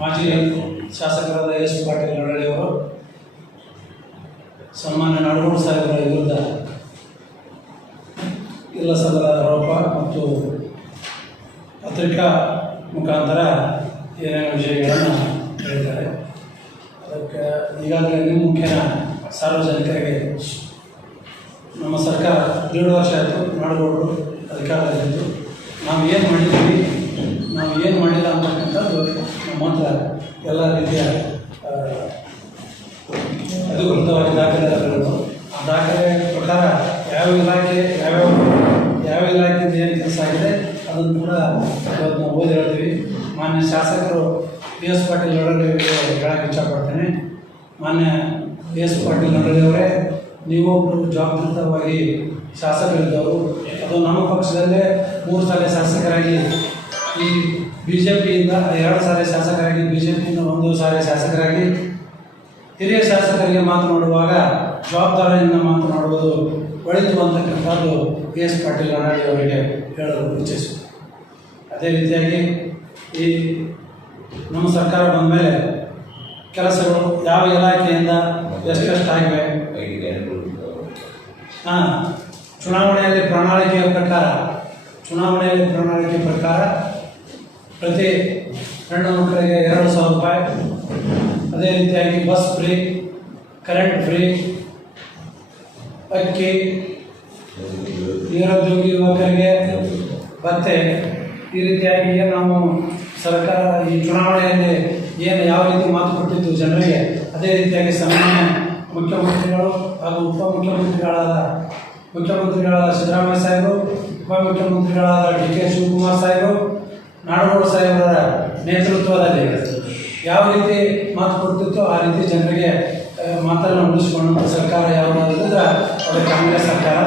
ಮಾಜಿ ಶಾಸಕರಾದ ಎಸ್ ಪಾಟೀಲ್ ನಡಳಿ ಅವರು ಸನ್ಮಾನ್ಯ ನಡಗೂರು ಸಾಹೇಬರ ವಿರುದ್ಧ ಎಲ್ಲ ಸದರ ಆರೋಪ ಮತ್ತು ಪತ್ರಿಕಾ ಮುಖಾಂತರ ಏನೇನು ವಿಷಯಗಳನ್ನು ಹೇಳಿದ್ದಾರೆ. ಅದಕ್ಕೆ ಈಗಾಗಲೇ ನಿಮ್ಮ ಮುಖ್ಯನ ಸಾರ್ವಜನಿಕರಿಗೆ ನಮ್ಮ ಸರ್ಕಾರ ಎರಡು ವರ್ಷ ಆಯಿತು ನಾಡಗೌಡರು ಅಧಿಕಾರದಲ್ಲಿತ್ತು. ನಾವು ಏನು ಮಾಡಿದ್ದೀವಿ ನಾವು ಏನು ಮಾಡಿಲ್ಲ ಅಂತಕ್ಕಂಥದ್ದು ನಮ್ಮ ಹತ್ರ ಎಲ್ಲ ರೀತಿಯ ಅದು ದಾಖಲೆ ದಾಖಲೆಗಳು ಆ ದಾಖಲೆ ಪ್ರಕಾರ ಯಾವ ಇಲಾಖೆ ಯಾವ್ಯಾವ ಯಾವ ಇಲಾಖೆಯಿಂದ ಏನು ಕೆಲಸ ಆಗಿದೆ, ಅದನ್ನು ಕೂಡ ನಾವು ಓದಿ ಹೇಳ್ತೀವಿ. ಮಾನ್ಯ ಶಾಸಕರು ಬಿ ಎಸ್ ಪಾಟೀಲ್ ನಡವಳಿಕೆ ಹೇಳಕ್ಕೆ ಇಷ್ಟಪಡ್ತೇನೆ. ಮಾನ್ಯ ಬಿ ಎಸ್ ಪಾಟೀಲ್ ಅನ್ನೋವ್ರೆ ನೀವು ಒಬ್ಬರು ಜವಾಬ್ದಾರಿತವಾಗಿ ಶಾಸಕರಿದ್ದವರು, ಅದು ನಮ್ಮ ಪಕ್ಷದಲ್ಲೇ ಮೂರು ಸಲ ಶಾಸಕರಾಗಿ ಈ ಬಿ ಜೆ ಪಿಯಿಂದ ಎರಡು ಸಾರಿ ಶಾಸಕರಾಗಿ ಬಿ ಜೆ ಪಿಯಿಂದ ಒಂದು ಸಾರಿ ಶಾಸಕರಾಗಿ, ಹಿರಿಯ ಶಾಸಕರಿಗೆ ಮಾತನಾಡುವಾಗ ಜವಾಬ್ದಾರಿಯಿಂದ ಮಾತನಾಡುವುದು ಒಳಿತು ಅಂತಕ್ಕಂಥದ್ದು ಬಿ ಎಸ್ ಪಾಟೀಲ್ ಅವರಿಗೆ ಹೇಳಲು ಇಚ್ಛಿಸುತ್ತೆ ಅದೇ ರೀತಿಯಾಗಿ ಈ ನಮ್ಮ ಸರ್ಕಾರ ಬಂದ ಮೇಲೆ ಕೆಲಸಗಳು ಯಾವ ಇಲಾಖೆಯಿಂದ ಎಷ್ಟೆಷ್ಟಾಗಿವೆ? ಹಾಂ, ಚುನಾವಣೆಯಲ್ಲಿ ಪ್ರಣಾಳಿಕೆಯ ಪ್ರಕಾರ, ಚುನಾವಣೆಯಲ್ಲಿ ಪ್ರಣಾಳಿಕೆ ಪ್ರಕಾರ ಪ್ರತಿ ಹೆಣ್ಣು ಮಕ್ಕಳಿಗೆ ಎರಡು ಸಾವಿರ ರೂಪಾಯಿ. ಅದೇ ರೀತಿಯಾಗಿ ಬಸ್ ಫ್ರೀ ಕರೆಂಟ್ ಫ್ರೀ ಅಕ್ಕಿ, ನಿರುದ್ಯೋಗಿ ಯುವಕರಿಗೆ ಮತ್ತೆ ಈ ರೀತಿಯಾಗಿ ನಾವು ಸರ್ಕಾರ ಈ ಚುನಾವಣೆಯಲ್ಲಿ ಏನು ಯಾವ ರೀತಿ ಮಾತು ಕೊಟ್ಟಿತ್ತು ಜನರಿಗೆ, ಅದೇ ರೀತಿಯಾಗಿ ಸಾಮಾನ್ಯ ಮುಖ್ಯಮಂತ್ರಿಗಳು ಹಾಗೂ ಉಪಮುಖ್ಯಮಂತ್ರಿಗಳಾದ ಮುಖ್ಯಮಂತ್ರಿಗಳಾದ ಸಿದ್ದರಾಮಯ್ಯ ಸಾಹೇಬರು, ಉಪಮುಖ್ಯಮಂತ್ರಿಗಳಾದ ಡಿ ಕೆ ಶಿವಕುಮಾರ್ ಸಾಹೇಬರು ನಾಡಗೌಡ ಸಾಹೇಬರ ನೇತೃತ್ವದಲ್ಲಿ ಯಾವ ರೀತಿ ಮಾತು ಕೊಡ್ತಿತ್ತೋ ಆ ರೀತಿ ಜನರಿಗೆ ಮಾತನ್ನು ಉಳಿಸಿಕೊಂಡಂಥ ಸರ್ಕಾರ ಯಾವುದು ಇದ್ರೆ ಅದು ಕಾಂಗ್ರೆಸ್ ಸರ್ಕಾರ.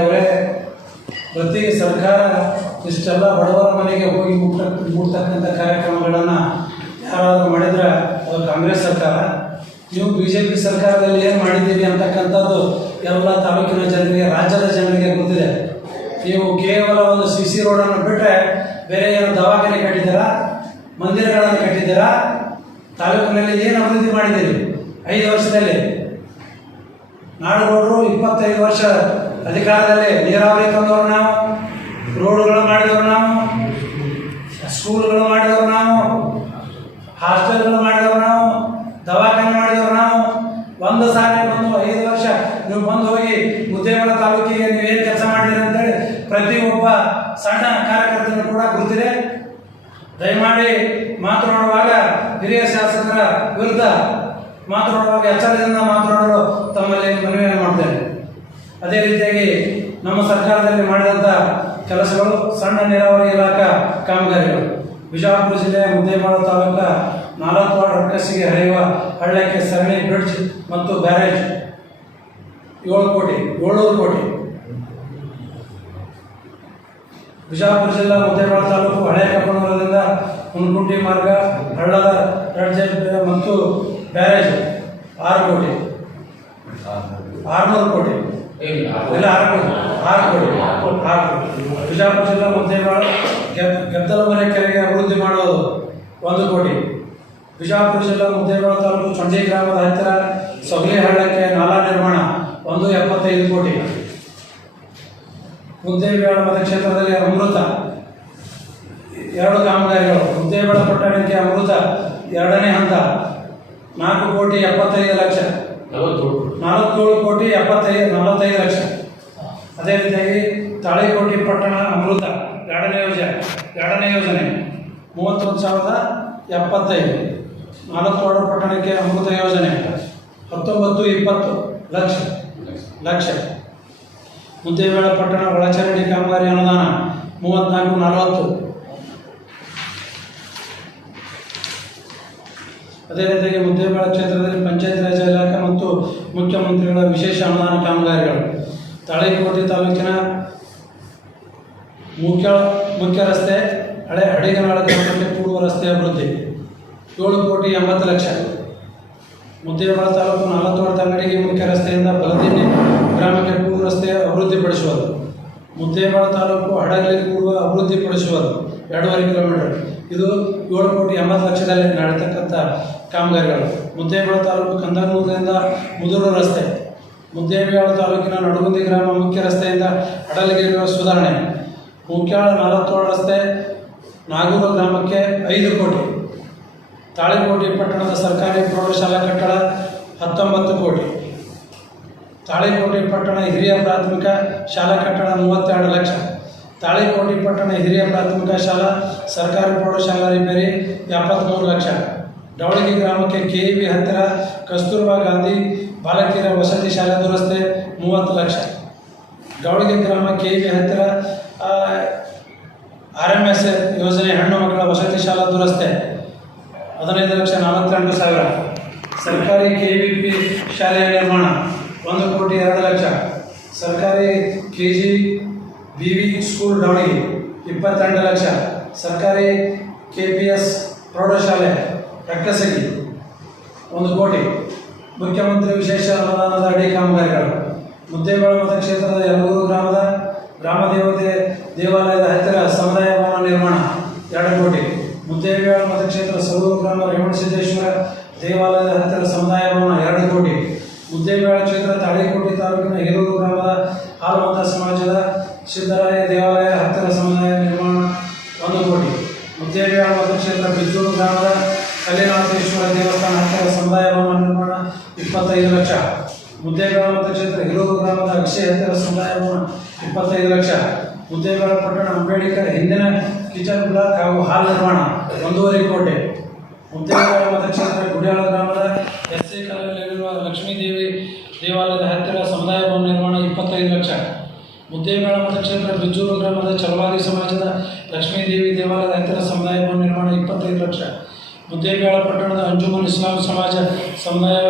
ಅವರೇ, ಪ್ರತಿ ಸರ್ಕಾರ ಇಷ್ಟೆಲ್ಲ ಬಡವರ ಮನೆಗೆ ಹೋಗಿ ಮುಟ್ಟ ಮುಟ್ತಕ್ಕಂಥ ಕಾರ್ಯಕ್ರಮಗಳನ್ನು ಯಾರಾದರೂ ಮಾಡಿದ್ರೆ ಅದು ಕಾಂಗ್ರೆಸ್ ಸರ್ಕಾರ. ನೀವು ಬಿ ಜೆ ಪಿ ಸರ್ಕಾರದಲ್ಲಿ ಏನು ಮಾಡಿದ್ದೀರಿ ಅಂತಕ್ಕಂಥದ್ದು ಎಲ್ಲ ತಾಲೂಕಿನ ಜನರಿಗೆ ರಾಜ್ಯದ ಜನರಿಗೆ ಗೊತ್ತಿದೆ. ನೀವು ಕೇವಲ ಒಂದು ಸಿ ಸಿ ರೋಡನ್ನು ಬಿಟ್ಟರೆ ಬೇರೆ ಏನು ದವಾಖಾನೆ ಕಟ್ಟಿದ್ದೀರಾ? ಮಂದಿರಗಳನ್ನು ಕಟ್ಟಿದ್ದೀರಾ? ತಾಲೂಕಿನಲ್ಲಿ ಏನು ಅಭಿವೃದ್ಧಿ ಮಾಡಿದ್ದೀರಿ? ಐದು ವರ್ಷದಲ್ಲಿ? ನಾಡುಗೌಡರು ಇಪ್ಪತ್ತೈದು ವರ್ಷ ಅಧಿಕಾರದಲ್ಲಿ ನೀರಾವರಿ ತಂದವರು ನಾವು, ರೋಡ್ಗಳು ಮಾಡಿದವರು ನಾವು, ಸ್ಕೂಲ್ಗಳು ಮಾಡಿದವರು ನಾವು ಹಾಸ್ಟೆಲ್ಗಳು ಮಾಡಿದವರು ನಾವು ದವಾಖಾನೆ ಮಾಡಿದವರು ನಾವು ಒಂದು ಸಾರಿ ಬಂದು ಐದು ವರ್ಷ ನೀವು ಬಂದು ಹೋಗಿ ಮುದ್ದೇಬೇಳ ತಾಲೂಕಿಗೆ ನೀವು ಏನು ಕೆಲಸ ಮಾಡಿದ್ದೀರಿ ಅಂತೇಳಿ ಪ್ರತಿಯೊಬ್ಬ ಸಣ್ಣ ಕಾರ್ಯಕರ್ತರು ಕೂಡ ಗುರುತಿದೆ ದಯಮಾಡಿ ಮಾತನಾಡುವಾಗ ಹಿರಿಯ ಶಾಸಕರ ವಿರುದ್ಧ ಮಾತನಾಡುವಾಗ ಎಚ್ಚರದಿಂದ ಮಾತನಾಡಲು ತಮ್ಮಲ್ಲಿ ಮನವಿಯನ್ನು ಮಾಡ್ತೇನೆ ಅದೇ ರೀತಿಯಾಗಿ ನಮ್ಮ ಸರ್ಕಾರದಲ್ಲಿ ಮಾಡಿದಂಥ ಕೆಲಸಗಳು ಸಣ್ಣ ನೀರಾವರಿ ಇಲಾಖಾ ಕಾಮಗಾರಿಗಳು. ಬಿಜಾಪುರ ಜಿಲ್ಲೆಯ ಮುದ್ದೇಮಾಳ ತಾಲೂಕ ನಾಲ್ಕವಾಡ ರಕ್ಕಸಿಗೆ ಹರಿಯುವ ಹಳ್ಳಕ್ಕೆ ಸರಣಿ ಬ್ರಿಡ್ಜ್ ಮತ್ತು ಬ್ಯಾರೇಜ್ ಏಳು ಕೋಟಿ, ಏಳ್ನೂರು ಕೋಟಿ. ಬಿಜಾಪುರ ಜಿಲ್ಲಾ ಮುದ್ದೇಮಾಳ ತಾಲೂಕು ಹಳೆಯ ಕಬ್ಬಣೂರದಿಂದ ಹುಣಕುಂಟಿ ಮಾರ್ಗ ಹಳ್ಳದ ಬ್ರಿಡ್ಜ್ ಮತ್ತು ಬ್ಯಾರೇಜ್ ಆರು ಕೋಟಿ ಆರುನೂರು ಕೋಟಿ ಇಲ್ಲ ಆರು ಕೋಟಿ ಆರು ಕೋಟಿ ಆರು ಕೋಟಿ ಬಿಜಾಪುರ ಜಿಲ್ಲಾ ಮುದ್ದೇಮಾಳ ಗೆದ್ ಗೆದ್ದಲಮನೆ ಕೆರೆಗೆ ಅಭಿವೃದ್ಧಿ ಮಾಡೋದು ಒಂದು ಕೋಟಿ. ಬಿಜಾಪುರ ಜಿಲ್ಲಾ ಮುದ್ದೇಮಾಳ ತಾಲೂಕು ಚೊಂಡಿ ಗ್ರಾಮದ ಹತ್ತಿರ ಸೊಗಲಿ ಹಳ್ಳಕ್ಕೆ ನಾಲಾ ನಿರ್ಮಾಣ ಒಂದು ಎಪ್ಪತ್ತೈದು ಕೋಟಿ. ಮುದ್ದೇಬೇಳ ಮತಕ್ಷೇತ್ರದಲ್ಲಿ ಅಮೃತ ಎರಡು ಕಾಮಗಾರಿಗಳು. ಮುದ್ದೇಬೇಡ ಪಟ್ಟಣಕ್ಕೆ ಅಮೃತ, ಎರಡನೇ ಹಂತ, ನಾಲ್ಕು ಕೋಟಿ ಎಪ್ಪತ್ತೈದು ಲಕ್ಷ. ನಲವತ್ತೇಳು ಕೋಟಿ ಎಪ್ಪತ್ತೈದು, ನಲವತ್ತೈದು ಲಕ್ಷ. ಅದೇ ರೀತಿಯಾಗಿ ತಾಳಿಕೋಟಿ ಪಟ್ಟಣ ಅಮೃತ, ಎರಡನೇ ಯೋಜನೆ ಎರಡನೇ ಯೋಜನೆ, ಮೂವತ್ತೊಂದು ಸಾವಿರದ ಎಪ್ಪತ್ತೈದು. ನಾಲ್ಕೇಳು ಪಟ್ಟಣಕ್ಕೆ ಅಮೃತ ಯೋಜನೆ, ಹತ್ತೊಂಬತ್ತು, ಇಪ್ಪತ್ತು ಲಕ್ಷ. ಲಕ್ಷ. ಮುದ್ದೇಬೇಡ ಪಟ್ಟಣ ಒಳಚರಂಡಿ ಕಾಮಗಾರಿ ಅನುದಾನ ಮೂವತ್ತ್ನಾಲ್ಕು ನಲವತ್ತು. ಅದೇ ರೀತಿಯಾಗಿ ಮುದ್ದೇಬೇಳ ಕ್ಷೇತ್ರದಲ್ಲಿ ಪಂಚಾಯತ್ ರಾಜ್ ಇಲಾಖೆ ಮತ್ತು ಮುಖ್ಯಮಂತ್ರಿಗಳ ವಿಶೇಷ ಅನುದಾನ ಕಾಮಗಾರಿಗಳು. ತಾಳಿಕೋಟೆ ತಾಲೂಕಿನ ಮುಖ್ಯ ಮುಖ್ಯ ರಸ್ತೆ, ಹಳೆ ಹಡಿಗನಾಳ ಗ್ರಾಮಕ್ಕೆ ಪೂರ್ವ ರಸ್ತೆ ಅಭಿವೃದ್ಧಿ. ಏಳು ಕೋಟಿ ಎಂಬತ್ತು ಲಕ್ಷ. ಮುದ್ದೇಬೇಳ ತಾಲೂಕು ನಾಲ್ಕು ಅಂಗಡಿಗೆ ಮುಖ್ಯ ರಸ್ತೆಯಿಂದ ಬಲದಿನ್ನಿ ಗ್ರಾಮಕ್ಕೆ ಪೂರ್ವ ರಸ್ತೆ ಅಭಿವೃದ್ಧಿಪಡಿಸುವುದು. ಮುದ್ದೇಬೇಳ ತಾಲೂಕು ಹಡಗಲಿ ಕೂಡುವ ಅಭಿವೃದ್ಧಿಪಡಿಸುವುದು ಎರಡೂವರೆ ಕಿಲೋಮೀಟರ್. ಇದು ಏಳು ಕೋಟಿ ಎಂಬತ್ತು ಲಕ್ಷದಲ್ಲಿ ನಡೆತಕ್ಕಂಥ ಕಾಮಗಾರಿಗಳು. ಮುದ್ದೇಬಾಳ ತಾಲೂಕು ಕಂದನೂರಿನಿಂದ ಮುದೂರು ರಸ್ತೆ. ಮುದ್ದೇಬೇಳ ತಾಲೂಕಿನ ನಡುಗುಂದಿ ಗ್ರಾಮ ಮುಖ್ಯ ರಸ್ತೆಯಿಂದ ಹಡಲಿಗೆ ಇರುವ ಸುಧಾರಣೆ. ಮುಖ್ಯಾಳ ನಲವತ್ತೇಳು ರಸ್ತೆ ನಾಗೂರು ಗ್ರಾಮಕ್ಕೆ ಐದು ಕೋಟಿ. ತಾಳೆಕೋಟೆ ಪಟ್ಟಣದ ಸರ್ಕಾರಿ ಪ್ರೌಢಶಾಲಾ ಕಟ್ಟಡ ಹತ್ತೊಂಬತ್ತು ಕೋಟಿ. ತಾಳಿಕೋಟೆ ಪಟ್ಟಣ ಹಿರಿಯ ಪ್ರಾಥಮಿಕ ಶಾಲಾ ಕಟ್ಟಡ ಮೂವತ್ತೆರಡು ಲಕ್ಷ. ತಾಳೆಕೋಟೆ ಪಟ್ಟಣ ಹಿರಿಯ ಪ್ರಾಥಮಿಕ ಶಾಲಾ, ಸರ್ಕಾರಿ ಪ್ರೌಢಶಾಲಾ ರಿಪೇರಿ ಎಪ್ಪತ್ತ್ಮೂರು ಲಕ್ಷ. ಡವಳಗಿ ಗ್ರಾಮಕ್ಕೆ ಕೆ ಇ ಬಿ ಹತ್ತಿರ ಕಸ್ತೂರ್ಬಾ ಗಾಂಧಿ ಬಾಲಕಿಯರ ವಸತಿ ಶಾಲೆ ದುರಸ್ತಿ ಮೂವತ್ತು ಲಕ್ಷ. ಡವಳಗಿ ಗ್ರಾಮ ಕೆ ಇ ಬಿ ಹತ್ತಿರ ಆರ್ ಎಂ ಎಸ್ ಯೋಜನೆ ಹೆಣ್ಣು ಮಕ್ಕಳ ವಸತಿ ಶಾಲಾ ದುರಸ್ತಿ ಹದಿನೈದು ಲಕ್ಷ ನಲವತ್ತೆಂಟು ಸಾವಿರ. ಸರ್ಕಾರಿ ಕೆ ವಿ ಪಿ ಶಾಲೆಯ ನಿರ್ಮಾಣ. ಒಂದು ಕೋಟಿ ಎರಡು ಲಕ್ಷ. ಸರ್ಕಾರಿ K G B V school Davanagi ಇಪ್ಪತ್ತೆರಡು ಲಕ್ಷ. ಸರ್ಕಾರಿ ಕೆ ಪಿ ಎಸ್ ಪ್ರೌಢಶಾಲೆ ರಕ್ಕಸಗಿ ಒಂದು ಕೋಟಿ. ಮುಖ್ಯಮಂತ್ರಿ ವಿಶೇಷ ಅನುದಾನದ ಅಡಿ ಕಾಮಗಾರಿಗಳು. ಮುದ್ದೇಬೇಳ ಮತಕ್ಷೇತ್ರದ ಯಲಗೂರು ಗ್ರಾಮದ ಗ್ರಾಮ ದೇವತೆ ದೇವಾಲಯದ ಹತ್ತಿರ ಸಮುದಾಯ ಭವನ ನಿರ್ಮಾಣ, ಎರಡು ಕೋಟಿ. ಮುದ್ದೇಬೇಳ ಮತಕ್ಷೇತ್ರ ಸೌರು ಗ್ರಾಮ ರೇವಣಸಿದ್ದೇಶ್ವರ ದೇವಾಲಯದ ಹತ್ತಿರ ಸಮುದಾಯ ಭವನ ಎರಡು ಕೋಟಿ ಮುದ್ದೇಬೇಳ ಕ್ಷೇತ್ರ ತಾಳಿಕೋಟೆ ತಾಲೂಕಿನ ಹಿರೂರು ಗ್ರಾಮದ ಹಾಲುಮತ ಸಮಾಜದ ಸಿದ್ದರಾಯ ದೇವಾಲಯ ಹತ್ತಿರ ಸಮುದಾಯ ನಿರ್ಮಾಣ ಒಂದು ಕೋಟಿ ಮುದ್ದೇಬೇಳ ಮತಕ್ಷೇತ್ರ ಬಿಜ್ಜೂರು ಗ್ರಾಮದ ಕಲ್ಲಿನಾಥೇಶ್ವರ ದೇವಸ್ಥಾನ ಹತ್ತಿರ ಸಮುದಾಯ ಭವನ ನಿರ್ಮಾಣ ಇಪ್ಪತ್ತೈದು ಲಕ್ಷ. ಮುದ್ದೇಬೇಳ ಕ್ಷೇತ್ರ ಹಿರೂರು ಗ್ರಾಮದ ಅಕ್ಷಯ ಸಮುದಾಯ ಭವನ ಇಪ್ಪತ್ತೈದು ಲಕ್ಷ. ಮುದ್ದೇಬೇಳ ಪಟ್ಟಣ ಅಂಬೇಡ್ಕರ್ ಹಿಂದಿನ ಕಿಚನ್ ಬ್ಲಾಕ್ ಹಾಗೂ ಹಾಲ್ ನಿರ್ಮಾಣ, ಒಂದೂವರೆ ಕೋಟಿ. ಮುದ್ದೇಬೇಳ ಮತಕ್ಷೇತ್ರ ಗುಡಿಯಾಳ ಗ್ರಾಮದ ಎಸ್ ಸಿ ಕಾಲದಲ್ಲಿರುವ ಲಕ್ಷ್ಮೀದೇವಿ ದೇವಾಲಯದ ಹತ್ತಿರ ಸಮುದಾಯ ಭವನ ನಿರ್ಮಾಣ ಇಪ್ಪತ್ತೈದು ಲಕ್ಷ. ಮುದ್ದೇಬೇಳ ಮತಕ್ಷೇತ್ರ ಬಿಜ್ಜೂರು ಗ್ರಾಮದ ಚಲವಾದಿ ಸಮಾಜದ ಲಕ್ಷ್ಮೀದೇವಿ ದೇವಾಲಯದ ಹತ್ತಿರ ಸಮುದಾಯ ಭವನ ನಿರ್ಮಾಣ ಇಪ್ಪತ್ತೈದು ಲಕ್ಷ. ಮುದ್ದೇಬೇಳ ಪಟ್ಟಣದ ಅಂಜುಮನ್ ಇಸ್ಲಾಂ ಸಮಾಜ ಸಮುದಾಯ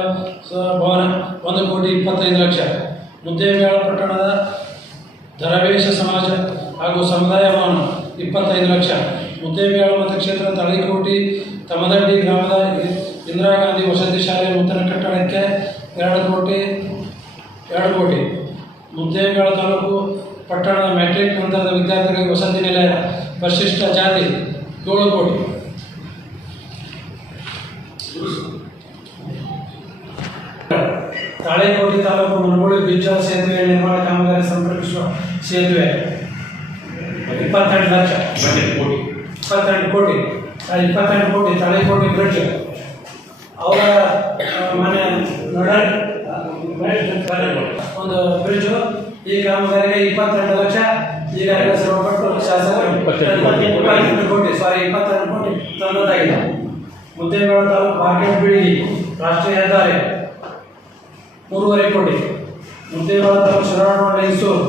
ಭವನ ಒಂದು ಕೋಟಿ ಇಪ್ಪತ್ತೈದು ಲಕ್ಷ. ಮುದ್ದೇಬೇಳ ಪಟ್ಟಣದ ಧರವೇಶ ಸಮಾಜ ಹಾಗೂ ಸಮುದಾಯ ಭವನ ಇಪ್ಪತ್ತೈದು ಲಕ್ಷ. ಮುದ್ದೇಬೇಳ ಮತಕ್ಷೇತ್ರ ತಳಿಕೋಟಿ ತಮದಡ್ಡಿ ಗ್ರಾಮದ ಇಂದಿರಾ ಗಾಂಧಿ ವಸತಿ ಶಾಲೆ ನೂತನ ಕಟ್ಟಡಕ್ಕೆ ಎರಡು ಕೋಟಿ ಎರಡು ಕೋಟಿ. ಮುದ್ದೇಬೇಳ ತಾಲೂಕು ಪಟ್ಟಣದ ಮೆಟ್ರಿಕ್ ನಂತರದ ವಿದ್ಯಾರ್ಥಿಗಳಿಗೆ ವಸತಿ ನಿಲಯ, ಪರಿಶಿಷ್ಟ ಜಾತಿ ಏಳು ಕೋಟಿ. ತಾಳೆಕೋಟೆ ತಾಲೂಕು ಮನಗೋಳಿ ಬೀಚ ಸೇತುವೆ ನಿರ್ಮಾಣ ಕಾಮಗಾರಿ ಸಂಪರ್ಕಿಸುವ ಸೇತುವೆ. ಇಪ್ಪತ್ತೆಂಟು ಲಕ್ಷ. ಕೋಟಿ. ಇಪ್ಪತ್ತೆಂಟು ಕೋಟಿ ಇಪ್ಪತ್ತೆಂಟು ಕೋಟಿ ತಾಳೆಕೋಟೆ ಬ್ರಿಡ್ಜ್. ಅವರ ಮನೆ ಒಂದು ಬ್ರಿಡ್ಜ್. ಈ ಕಾಮಗಾರಿಗೆ ಇಪ್ಪತ್ತೆಂಟು ಲಕ್ಷ. ಈಗಾಗಲೇ ಶ್ರಮಪಟ್ಟು ಶಾಸಕರು ಇಪ್ಪತ್ತೆಂಟು ಕೋಟಿ. ಸಾರಿ ಇಪ್ಪತ್ತೆಂಟು ಕೋಟಿ ತಂದದಾಗಿದೆ ಮುದ್ದೇಬೇಳ ತಾಲೂಕು ಮಾರ್ಕೆಟ್ ಬೀಳಿಗೆ ರಾಷ್ಟ್ರೀಯ ಹೆದ್ದಾರಿ. ಮೂರುವರೆ ಕೋಟಿ. ಮುದ್ದೇವಾಡ ತಾಲೂಕು ಶರಣ ಮೈಸೂರು,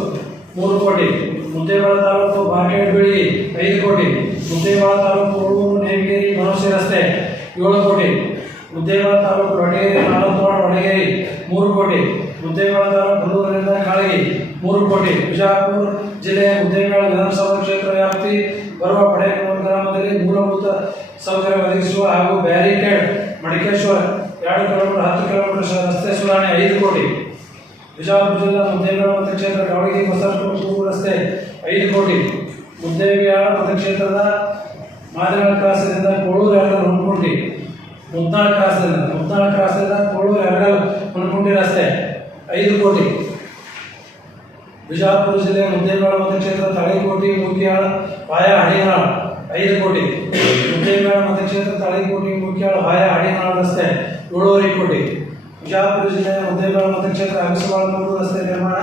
ಮೂರು ಕೋಟಿ. ಮುದ್ದೇವಾಡ ತಾಲೂಕು ಬೀಳಿಗಿ ಐದು ಕೋಟಿ. ಮುದ್ದೇವಾಡ ತಾಲೂಕು ಉಳೂರು ನೇಮಗೇರಿ, ಮನೋಸಿ ರಸ್ತೆ, ಏಳು ಕೋಟಿ. ಮುದ್ದೇವಾಡ ತಾಲೂಕು ರಡಗೇರಿ ನಾಲ್ಕು ವಡಗೇರಿ ಮೂರು ಕೋಟಿ. ಮುದ್ದೇವಾಡ ತಾಲೂಕು ಹುಲ್ಲೂರಿನಿಂದ ಕಾಳಗಿ, ಮೂರು ಕೋಟಿ. ಬಿಜಾಪುರ ಜಿಲ್ಲೆಯ ಮುದ್ದೇವಾಡ ವಿಧಾನಸಭಾ ಕ್ಷೇತ್ರ ವ್ಯಾಪ್ತಿ, ಬರುವ ಪಡೆಯ ಗ್ರಾಮದಲ್ಲಿ ಮೂಲಭೂತ ಸೌಕರ್ಯ ಒದಗಿಸುವ ಹಾಗೂ ಬ್ಯಾರಿಕೇಡ್, ಮಡಿಕೇಶ್ವರ ಎರಡು ಕಿಲೋಮೀಟರ್, ಹತ್ತು ಕಿಲೋಮೀಟರ್ ರಸ್ತೆ ಸುಧಾರಣೆ ಐದು ಕೋಟಿ. ಬಿಜಾಪುರ ಜಿಲ್ಲಾ ಮುದ್ದೇಬೇಳ ಮತಕ್ಷೇತ್ರ ಗಾವಳಗಿ ಬಸವಪುರ ರಸ್ತೆ ಐದು ಕೋಟಿ. ಮುದ್ದೇಬೇಳ ಮತಕ್ಷೇತ್ರದ ಮಾದರಿಗಳ ಕ್ರಾಸದಿಂದ ಕೋಳೂರು ಎರಡಲ್ ಹುಣಕುಂಟಿ. ಮುದ್ನಾಳ್ ಕ್ರಾಸದಿಂದ ಮುದ್ನಾಳ್ ಕ್ರಾಸದಿಂದ ಕೋಳೂರು ಎರಡಲ್ ಹುಣಕುಂಟಿ ರಸ್ತೆ ಐದು ಕೋಟಿ. ಬಿಜಾಪುರ ಜಿಲ್ಲೆ ಮುದ್ದೇಬೇಳ ಮತಕ್ಷೇತ್ರ ತಳಿಕೋಟಿ ಮುಖ್ಯಾಳ ಪಾಯ ಹಡಿನಾಳ್ ಐದು ಕೋಟಿ. ಮುದ್ದೇಬೇಳ ಮತಕ್ಷೇತ್ರ ತಳಿಕೋಟಿ ಮುಖ್ಯಾಳ ಪಾಯ ಹಡಿನಾಳ್ ರಸ್ತೆ ಏಳೂವರೆ ಕೋಟಿ ವಿಜಾಪುರ ಜಿಲ್ಲೆ ಮುದ್ದೇಬೇಳ ಮತಕ್ಷೇತ್ರ ಅಗಸವಾಳಮೂರು ರಸ್ತೆ ನಿರ್ಮಾಣ,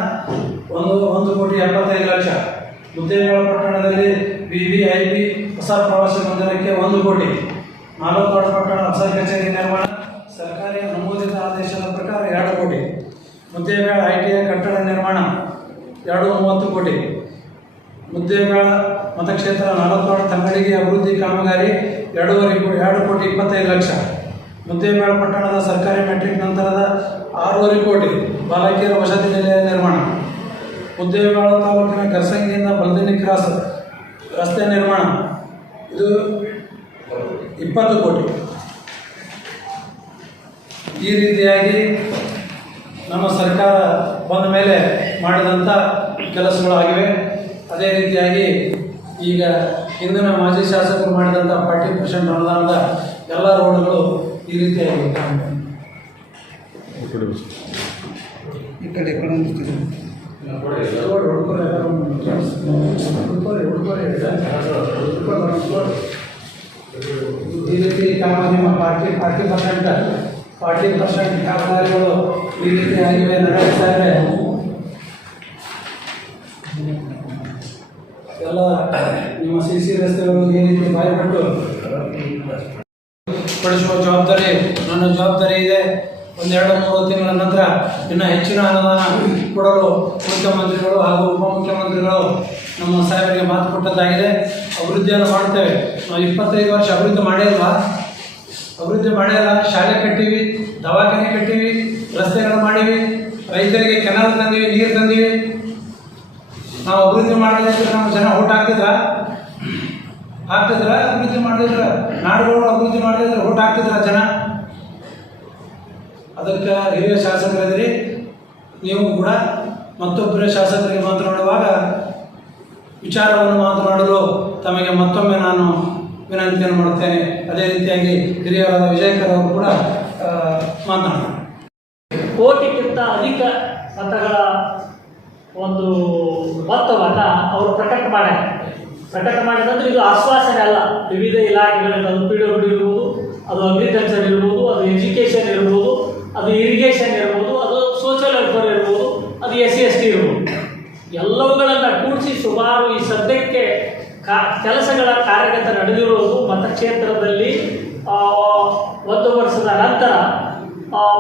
ಒಂದು ಒಂದು ಕೋಟಿ ಎಪ್ಪತ್ತೈದು ಲಕ್ಷ. ಮುದ್ದೇಬಾಳ ಪಟ್ಟಣದಲ್ಲಿ ವಿ ವಿ ಐ ಪಿ ಹೊಸ ಪ್ರವಾಸಿ ಮಂದಿರಕ್ಕೆ ಒಂದು ಕೋಟಿ. ನಾಲ್ಕು ಪಟ್ಟಣ ಹೊಸ ಕಚೇರಿ ನಿರ್ಮಾಣ, ಸರ್ಕಾರಿ ಅನುಮೋದಿತ ಆದೇಶದ ಪ್ರಕಾರ ಎರಡು ಕೋಟಿ. ಮುದ್ದೇಬೇಳ ಐ ಟಿ ಐ ಕಟ್ಟಡ ನಿರ್ಮಾಣ, ಎರಡು ಮೂವತ್ತು ಕೋಟಿ. ಮುದ್ದೇಬೇಳ ಮತಕ್ಷೇತ್ರ ನಾಲ್ಕು ತಂಗಡಿಗೆ ಅಭಿವೃದ್ಧಿ ಕಾಮಗಾರಿ, ಎರಡೂವರೆ ಎರಡು ಕೋಟಿ ಇಪ್ಪತ್ತೈದು ಲಕ್ಷ. ಮುದ್ದೇಬೇಳ ಪಟ್ಟಣದ ಸರ್ಕಾರಿ ಮೆಟ್ರಿಕ್ ನಂತರದ ಆರೂವರೆ ಕೋಟಿ ಬಾಲಕಿಯರ ವಸತಿ ನಿಲಯ ನಿರ್ಮಾಣ. ಮುದ್ದೇಬೇಳ ತಾಲೂಕಿನ ಗರ್ಸಂಗಿಯಿಂದ ಬಲ್ದಿನಿ ಕ್ರಾಸ್ ರಸ್ತೆ ನಿರ್ಮಾಣ. ಇದು ಇಪ್ಪತ್ತು ಕೋಟಿ. ಈ ರೀತಿಯಾಗಿ ನಮ್ಮ ಸರ್ಕಾರ ಬಂದ ಮೇಲೆ ಮಾಡಿದಂಥ ಕೆಲಸಗಳಾಗಿವೆ. ಅದೇ ರೀತಿಯಾಗಿ ಈಗ ಹಿಂದಿನ ಮಾಜಿ ಶಾಸಕರು ಮಾಡಿದಂಥ ಫಾರ್ಟಿ ಪರ್ಸೆಂಟ್ ಅನುದಾನದ ಎಲ್ಲ ರೋಡ್ಗಳು ಈ ರೀತಿಯಾಗಿ. ಈ ಕಡೆ ಹುಡ್ಕೋರಿ. ಈ ರೀತಿ ಕಾಮಗಾರಿ forty forty percent forty percent ಕಾಮಗಾರಿಗಳು ಈ ರೀತಿ ಆಗಿವೆ ನಡೆಯುತ್ತಾ ಇವೆ ಎಲ್ಲ ನಿಮ್ಮ ಸಿ ಸಿ ರಸ್ತೆಗಳು ಈ ರೀತಿ ಬಾಯ್ಬಿಟ್ಟು ಪಡಿಸುವ ಜವಾಬ್ದಾರಿ, ನನ್ನ ಜವಾಬ್ದಾರಿ ಇದೆ. ಒಂದೆರಡು, ಮೂರು ತಿಂಗಳ ನಂತರ ಇನ್ನು ಹೆಚ್ಚಿನ ಅನುದಾನ ಕೊಡಲು ಮುಖ್ಯಮಂತ್ರಿಗಳು ಹಾಗೂ ಉಪಮುಖ್ಯಮಂತ್ರಿಗಳು ನಮ್ಮ ಸಾಹೇಬರಿಗೆ ಮಾತು ಕೊಟ್ಟದ್ದಾಗಿದೆ ಅಭಿವೃದ್ಧಿಯನ್ನು ಮಾಡ್ತೇವೆ ನಾವು ಇಪ್ಪತ್ತೈದು ವರ್ಷ ಅಭಿವೃದ್ಧಿ ಮಾಡಿಲ್ವಾ ಅಭಿವೃದ್ಧಿ ಮಾಡಿಲ್ಲ ಶಾಲೆ ಕಟ್ಟೀವಿ, ದವಾಖಾನೆ ಕಟ್ಟೀವಿ ರಸ್ತೆಗಳು ಮಾಡೀವಿ, ರೈತರಿಗೆ ಕೆನಾಲ್ ತಂದೀವಿ, ನೀರು ತಂದೀವಿ. ನಾವು ಅಭಿವೃದ್ಧಿ ಮಾಡಲಿಕ್ಕೆ ನಮ್ಮ ಜನ ಊಟ ಹಾಕ್ತಿದ್ರ? ಹಾಕ್ತಿದ್ರ? ಅಭಿವೃದ್ಧಿ ಮಾಡಿದ್ರ ನಾಡುಗಳು ಅಭಿವೃದ್ಧಿ ಮಾಡಿದ್ರೆ ಓಟ್ ಹಾಕ್ತಿದ್ರ ಜನ? ಅದಕ್ಕೆ ಹಿರಿಯ ಶಾಸಕರಿದ್ರಿ. ನೀವು ಕೂಡ ಮತ್ತೊಬ್ಬರ ಶಾಸಕರಿಗೆ ಮಾತನಾಡುವಾಗ ವಿಚಾರವನ್ನು ಮಾತನಾಡಲು ತಮಗೆ ಮತ್ತೊಮ್ಮೆ ನಾನು ವಿನಂತಿಯನ್ನು ಮಾಡುತ್ತೇನೆ. ಅದೇ ರೀತಿಯಾಗಿ ಹಿರಿಯರಾದ ವಿಜಯಕರ್ ಅವರು ಕೂಡ ಮಾತನಾಡ್ತಾರೆ. ಕೋಟಿಗಿಂತ ಅಧಿಕ ಮತಗಳ ಒಂದು ಮೊತ್ತವನ್ನು ಅವರು ಪ್ರಕಟ ಮಾಡ್ಯಾರ ಪ್ರಕಟ ಮಾಡಿದಂದ್ರೆ ಇದು ಆಶ್ವಾಸನೆ ಅಲ್ಲ. ವಿವಿಧ ಇಲಾಖೆಗಳಿಂದ ಅದು ಪಿ ಇರ್ಬೋದು, ಅದು ಅಗ್ರಿಕಲ್ಚರ್ ಇರ್ಬೋದು, ಅದು ಎಜುಕೇಷನ್ ಇರ್ಬೋದು, ಅದು ಇರಿಗೇಷನ್ ಇರ್ಬೋದು, ಅದು ಸೋಷಿಯಲ್ ವೆಲ್ಫೇರ್ ಇರ್ಬೋದು, ಅದು ಎಸ್ ಸಿ ಎಸ್ ಟಿ ಇರ್ಬೋದು. ಎಲ್ಲವುಗಳನ್ನು ಕೂಡಿಸಿ ಸುಮಾರು ಈ ಸದ್ಯಕ್ಕೆ ಕಾ, ಕೆಲಸಗಳ ಕಾರ್ಯಗತ ನಡೆದಿರುವುದು ಮತಕ್ಷೇತ್ರದಲ್ಲಿ ಒಂದು ವರ್ಷದ ನಂತರ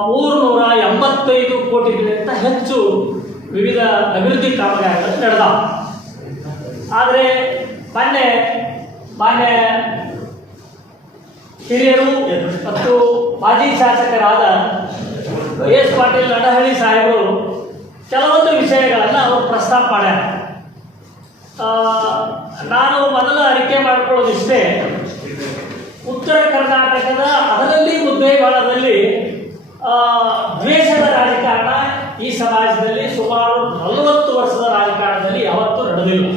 ಮೂರುನೂರ ಎಂಬತ್ತೈದು ಕೋಟಿಗಿಂತ ಹೆಚ್ಚು ವಿವಿಧ ಅಭಿವೃದ್ಧಿ ಕಾಮಗಾರಿಗಳು ನಡೆದ ಆದರೆ ಮೊನ್ನೆ ಮಾನ್ಯ ಹಿರಿಯರು ಮತ್ತು ಮಾಜಿ ಶಾಸಕರಾದ ಎಸ್ ಪಾಟೀಲ್ ನಡಹಳ್ಳಿ ಸಾಹೇಬರು ಕೆಲವೊಂದು ವಿಷಯಗಳನ್ನು ಅವರು ಪ್ರಸ್ತಾಪ ಮಾಡ್ಯಾರ. ನಾನು ಮೊದಲು ಅರಿಕೆ ಮಾಡಿಕೊಳ್ಳೋದಿಷ್ಟೇ. ಉತ್ತರ ಕರ್ನಾಟಕದ ಅದರಲ್ಲಿ ಮುದ್ದೇವಾಡದಲ್ಲಿ ಆ, ದ್ವೇಷದ ರಾಜಕಾರಣ ಈ ಸಮಾಜದಲ್ಲಿ ಸುಮಾರು ನಲವತ್ತು ವರ್ಷದ ರಾಜಕಾರಣದಲ್ಲಿ ಯಾವತ್ತೂ ನಡೆದಿಲ್ಲ